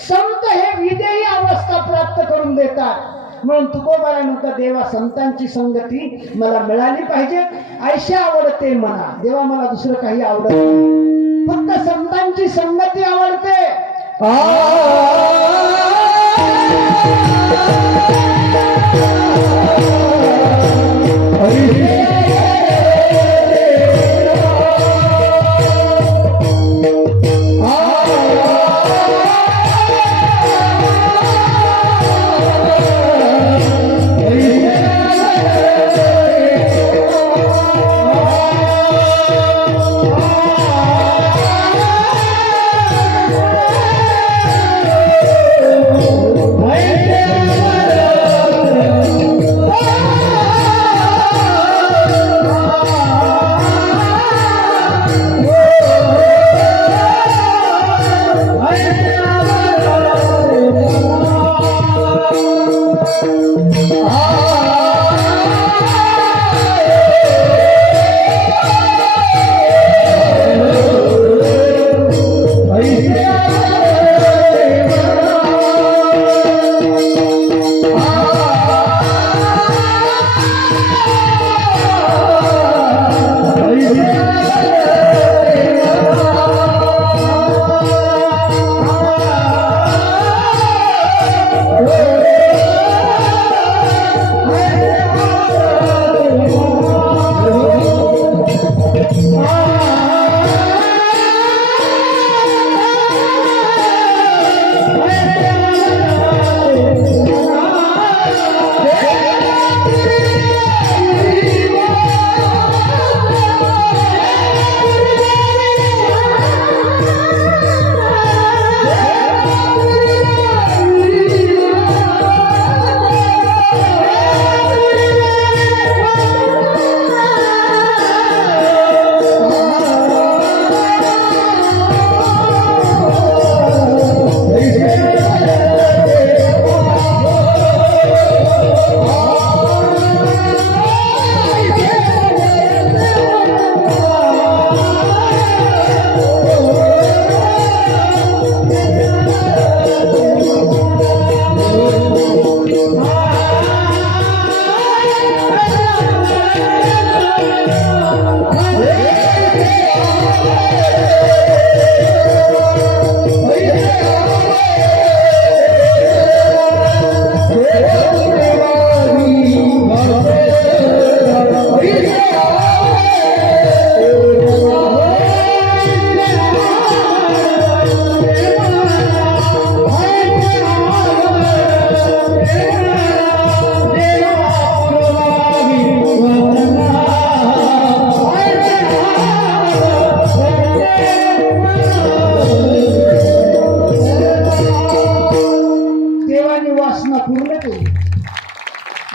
संत हे विदेही अवस्था प्राप्त करून देतात. म्हणून तुकोबाला नव्हता, देवा संतांची संगती मला मिळाली पाहिजे. ऐशा आवडते म्हणा, देवा मला दुसरं काही आवडत नाही, फक्त संतांची संगती आवडते.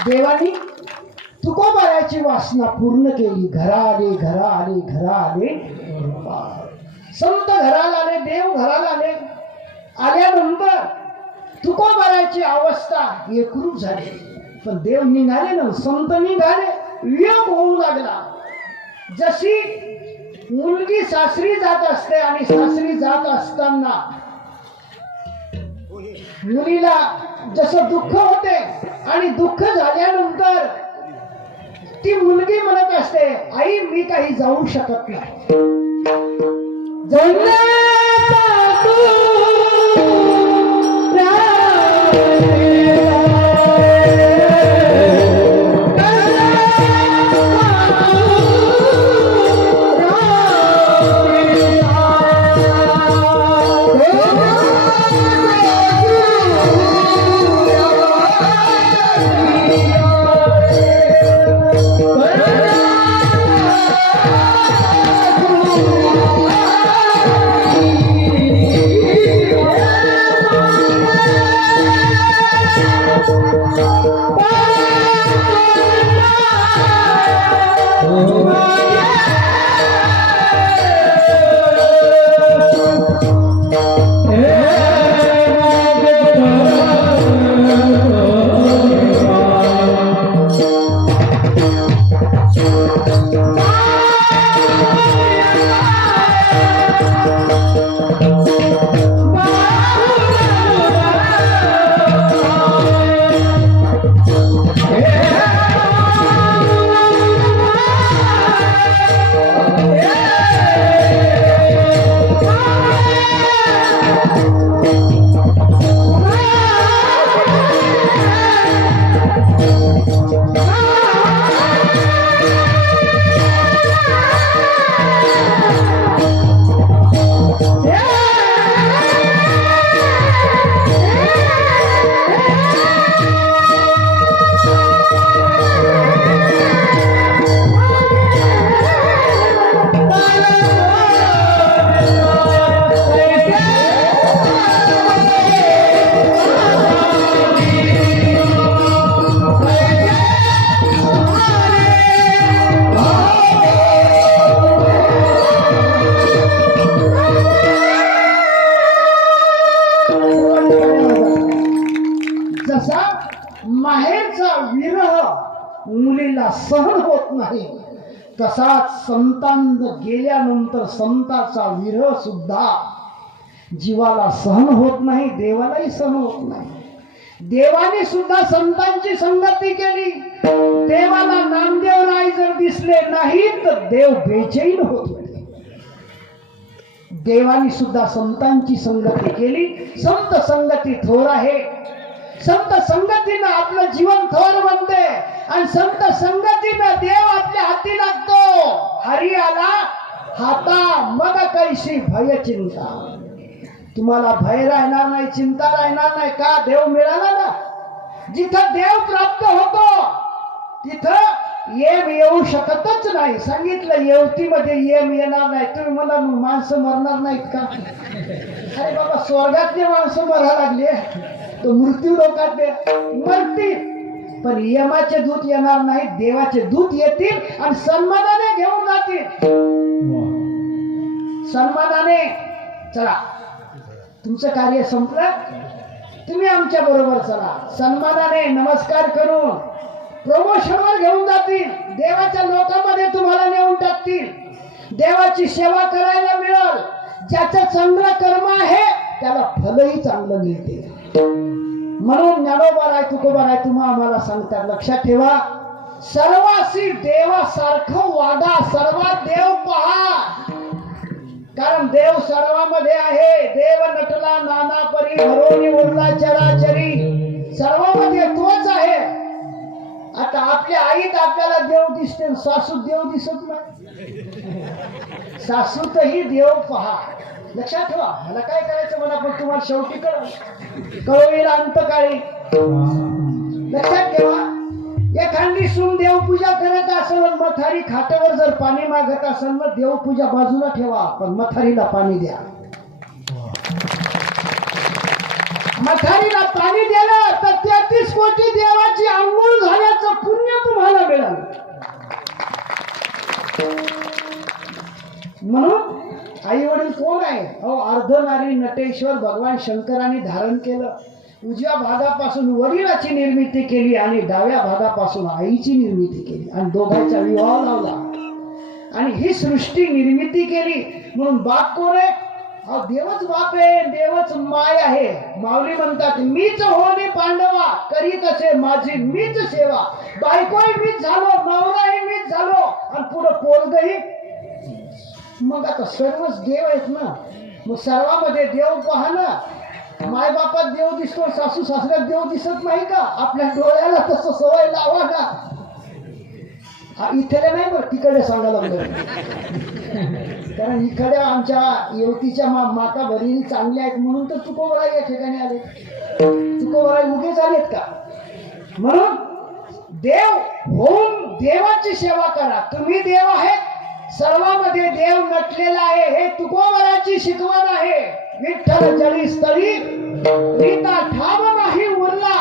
देवानी तुकोबाराची वासना पूर्ण केली. घरा आले संत घराला आले, देव घराला आले. आल्यानंतर तुकोबाराची अवस्था एकरूप झाली. पण देव निघाले ना, संत निघाले, वियोग होऊ लागला. जशी मुलगी सासरी जात असते आणि सासरी जात असताना मुलीला जसं दुःख होते आणि दुःख झाल्यानंतर ती मुलगी म्हणत असते, आई मी काही जाऊ शकत नाही. माहेरचा विरह मुलीला सहन होत नाही, तसाच संतांना गेल्यानंतर संताचा विरह सुद्धा जीवाला सहन होत नाही, देवालाही सहन होत नाही. देवाने सुद्धा संतांची संगती केली. देवाला नामदेव राय जर दिसले नाही तर देव बेचैन होत होते. देवानी सुद्धा संतांची संगती केली. संत संगती थोर आहे. संत संगतीनं आपलं जीवन थोर बनते आणि संत संगतीनं देव आपल्या हाती लागतो. हरी आला हाता मग कैशी भय चिंता. तुम्हाला भय राहणार नाही, चिंता राहणार नाही. का? देव मिळाला ना. जिथं देव प्राप्त होतो तिथं येम येऊ शकतच नाही. सांगितलं येवतीमध्ये येम येणार नाही. तुम्ही मला माणसं मरणार नाहीत का? अरे बाबा, स्वर्गातले माणसं मरायला लागले तर मृत्यू लोकातले मरतील, पण यमाचे दूत येणार नाहीत. देवाचे दूत येतील आणि सन्मानाने घेऊन जातील. सन्मानाने चला, तुमचं कार्य संपलं, तुम्ही आमच्या बरोबर चला. सन्मानाने नमस्कार करून प्रमोशनवर घेऊन जातील. देवाच्या लोकांमध्ये तुम्हाला नेऊन टाकतील. देवाची सेवा करायला मिळेल. ज्याचं चांगलं कर्म आहे त्याला फलही चांगलं मिळते. म्हणून ज्ञानोबा राय तुकोबा राय तुम्हा आम्हाला सांगतात, लक्षात ठेवा, सर्वाशी देवासारखं वागा, सर्वात देव पहा. कारण देव सर्वांमध्ये आहे. देव नटला नाना परी, भरोनी उरला चराचरी. सर्वांमध्ये तोच आहे. आता आपल्या आईत आपल्याला देव दिसते, सासूत देव दिसत नाही. सासूतही देव पहा. लक्षात ठेवा. मला काय करायचं मला, पण तुम्हाला शेवटी कळवेल अंतकाळी. लक्षात ठेवा, एखादी सून देवपूजा करत असेल, मथारी खाटावर जर पाणी मागत असेल ना, देवपूजा बाजूला ठेवा, पण मथारीला पाणी द्या. मथारीला पाणी दिलं तर 33 कोटी देवाची अंघोळ झाल्याचं पुण्य तुम्हाला मिळालं. म्हणून आई वडील कोण आहे? अर्धनारी नटेश्वर भगवान शंकरांनी धारण केलं. उजव्या भागापासून वडिलाची निर्मिती केली आणि डाव्या भागापासून आईची निर्मिती केली आणि दोघांचा विवाह लावला आणि ही सृष्टी निर्मिती केली. म्हणून बाप कोण आहे? देवच बाप आहे, देवच माय आहे. माऊली म्हणतात, मीच होणे पांडवा, करीत असे माझी मीच सेवा. बायकोही मीच झालो, नवराही मीच झालो आणि पुढे पोरगही. मग आता सर्वच देव आहेत ना. मग सर्वांमध्ये देव पाहणं. माय बापात देव दिसतो, सासू सासऱ्यात देव दिसत नाही का? आपल्या डोळ्याला तसं सवय लावा ना. इकडे नाही बरं, तिकडे सांगायला लागलं. कारण इकडे आमच्या युवतीच्या माता भगिनी चांगल्या आहेत म्हणून तर तुकोबराई या ठिकाणी आले. तुकोबराई उगेच आलेत का? म्हणून देव होऊन देवाची सेवा करा. तुम्ही देव आहेत. सर्वांमध्ये देव नटलेला आहे. हे तुकोबराची शिकवण आहे. विठ्ठल जळी स्थळी रीता ठाम नाही उरला.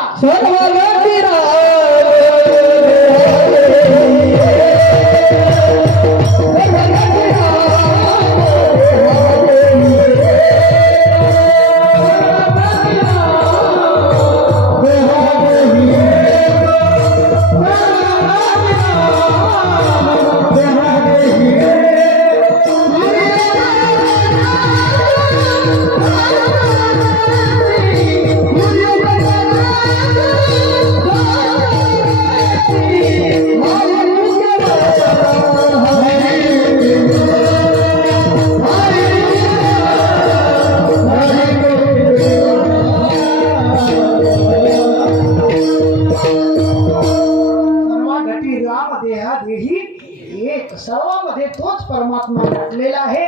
सर्वांमध्ये तोच परमात्मा नटलेला आहे.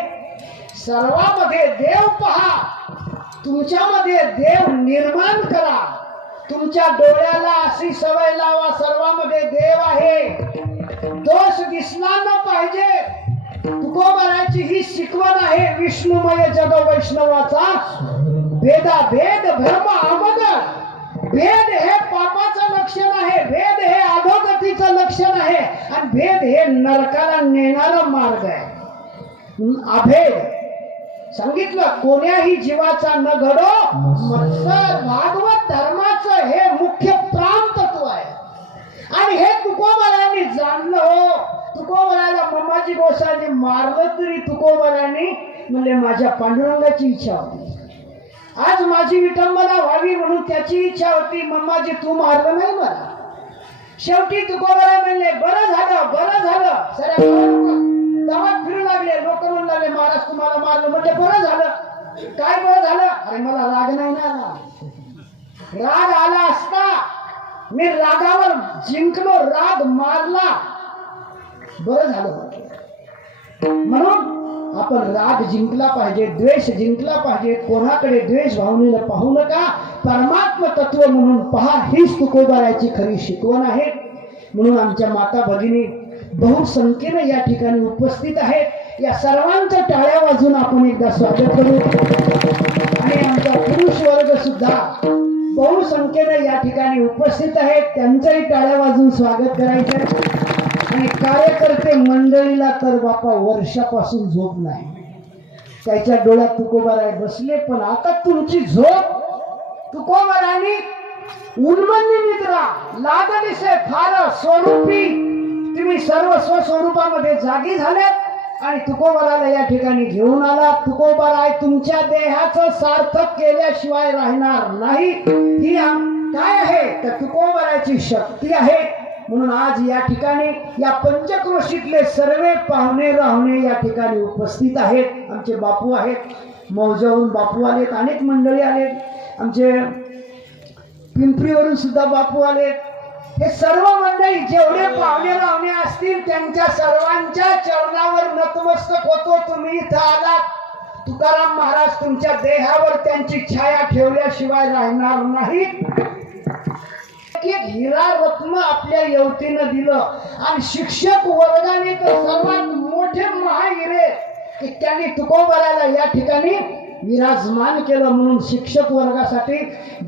सर्वांमध्ये देव पहा. तुमच्यामध्ये देव निर्माण करा. तुमच्या डोळ्याला अशी सवय लावा, सर्वांमध्ये देव आहे. दोष दिसला न पाहिजे. तुकोबराची ही शिकवण आहे. विष्णुमय जग वैष्णवाचा भेदा भेद भ्रम अमद. भेद हे पापाचं लक्षण आहे. भेद हे अधोगतीचं लक्षण आहे आणि भेद हे नरकाला नेणारा मार्ग आहे. अभेद सांगितलं, कोण्याही जीवाचा न घडो मत्सर. भागवत धर्माचं हे मुख्य प्रांत नाही, म्हणले माझ्या पांडुरंगाची इच्छा होती. आज माझी विटंबना व्हावी म्हणून त्याची इच्छा होती. मम्माजी तू मारलं नाही मला. शेवटी तुकोबाराय म्हणले बरं झालं. सर गावात फिरू लागले. लोक म्हणू लागले महाराज तुम्हाला मारलं. म्हणजे बरं झालं. काय बरं झालं? अरे मला राग नाही ना आला. राग आला असता मी रागावर जिंकलो, राग मारला, बरं झालं. म्हणून आपण राग जिंकला पाहिजे, द्वेष जिंकला पाहिजे. कोणाकडे द्वेष भावनेला पाहू नका. परमात्म तत्व म्हणून पहा. हीच तुकोबारायची खरी शिकवण आहे. म्हणून आमच्या माता भगिनी बहुसंख्येने या ठिकाणी उपस्थित आहेत. या सर्वांच्या टाळ्या वाजून आपण एकदा स्वागत करू. आणि आमचा पुरुष वर्ग सुद्धा बहुसंख्येने या ठिकाणी उपस्थित आहेत. त्यांचंही टाळ्या वाजून स्वागत करायचं. आणि कार्यकर्ते मंडळीला तर बापा वर्षापासून झोप नाही. त्याच्या डोळ्यात तुकोबाराय बसले. पण आता तुमची झोप तुकोबारायनी उन्मनी निद्रा लागलीसे फार स्वरूपी तुम्ही सर्व स्वस्वरूपामध्ये जागी झालेत आणि तुकोबाराला या ठिकाणी घेऊन आला. तुकोबाराय तुमच्या देहाचं सार्थक केल्याशिवाय राहणार नाही. ही काय आहे तर तुकोबारायची शक्ती आहे. म्हणून आज या ठिकाणी या पंचक्रोशीतले सर्व पाहुणे राहुणे या ठिकाणी उपस्थित आहेत. आमचे बापू आहेत, मौजाहून बापू आलेत, अनेक मंडळी आलेत, आमचे पिंपरीवरून सुद्धा बापू आलेत. हे सर्व मंडळी जेवढे पाहुणे राहुणे असतील त्यांच्या सर्वांच्या चरणावर नतमस्तक होतो. तुम्ही इथं आलात. तुकाराम महाराज तुमच्या देहावर त्यांची छाया ठेवल्याशिवाय राहणार नाही. एक हिरा रत्न आपल्या युवतीनं दिलं आणि शिक्षक वर्गाने तर सर्वात मोठे महाहिरे की त्यांनी तुकोबाराला या ठिकाणी विराजमान केलं. म्हणून शिक्षक वर्गासाठी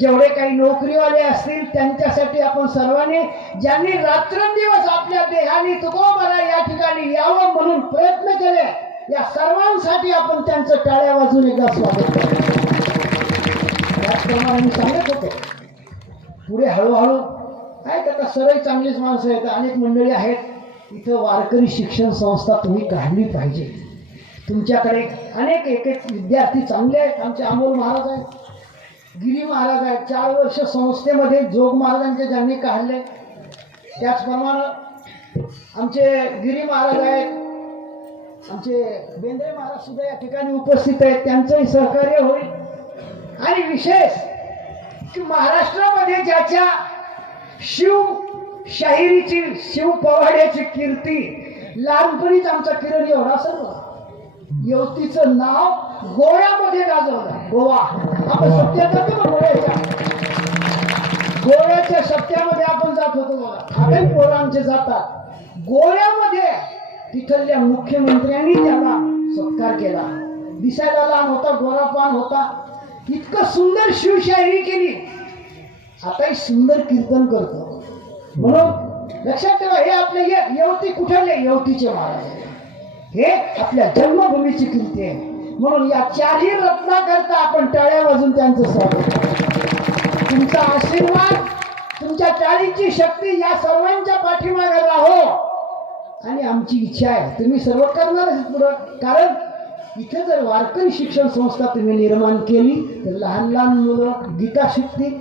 जेवढे काही नोकरीवाले असतील त्यांच्यासाठी आपण सर्वांनी ज्यांनी रात्रंदिवस आपल्या देहाने तुकोबारा या ठिकाणी यावं म्हणून प्रयत्न केले, या सर्वांसाठी आपण त्यांचं टाळ्या वाजून एकदा स्वागत करतो. त्याचप्रमाणे मी सांगत होतो पुढे हळूहळू आहेत. आता सरळ चांगलीच माणसं आहेत, अनेक मंडळी आहेत. इथं वारकरी शिक्षण संस्था तुम्ही काढली पाहिजे. तुमच्याकडे अनेक एक विद्यार्थी चांगले आहेत. आमचे अमोल महाराज आहेत, गिरी महाराज आहेत. 4 वर्ष संस्थेमध्ये जोग महाराजांचे ज्यांनी काढले. त्याचप्रमाणे आमचे गिरी महाराज आहेत, आमचे बेंद्रे महाराज सुद्धा या ठिकाणी उपस्थित आहेत. त्यांचंही सहकार्य होईल. आणि विशेष की महाराष्ट्रामध्ये ज्याच्या शिव शाहिरीची शिव पवाड्याची कीर्ती लहानपणीच आमचा किरण एवढा सर्व युवतीचं नाव गोव्यामध्ये गाजवलं. गोवा आपण सत्यात जातो ना, गोव्याच्या सत्यामध्ये आपण जात होतो बघा. आता पोरं आमचे जातात गोव्यामध्ये. तिथल्या मुख्यमंत्र्यांनी त्याला सत्कार केला. दिसायला लहान होता, गोरापान होता. इतकं सुंदर शिवशाहिरी केली. आताही सुंदर कीर्तन करतो. म्हणून लक्षात ठेवा, हे आपले येवती कुठले येवतीचे महाराज, हे आपल्या जन्मभूमीची कीर्ती आहे. म्हणून या 4ही रत्नाकरता आपण टाळ्या वाजून त्यांचं स्वागत करतो. तुमचा आशीर्वाद, तुमच्या टाळीची शक्ती या सर्वांच्या पाठीमागे राहो. आणि आमची इच्छा आहे तुम्ही सर्व करणारच पुढं. कारण इथे जर वारकरी शिक्षण संस्था तुम्ही निर्माण केली तर लहान लहान मुलं गीता शिकतील,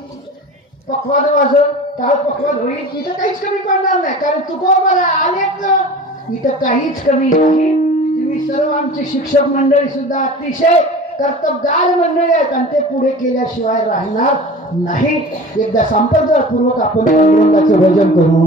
पखवाद वाजत, टाळ पखवाद होईल. इथं काहीच कमी पडणार नाही. कारण तुकोबारा अनेक इथं काहीच कमी नाही. तुम्ही सर्व आमचे शिक्षक मंडळी सुद्धा अतिशय कर्तबगार मंडळी आहेत आणि ते पुढे केल्याशिवाय राहणार नाही. एकदा संपर्कपूर्वक आपण पांडुरंगाचं भजन करू.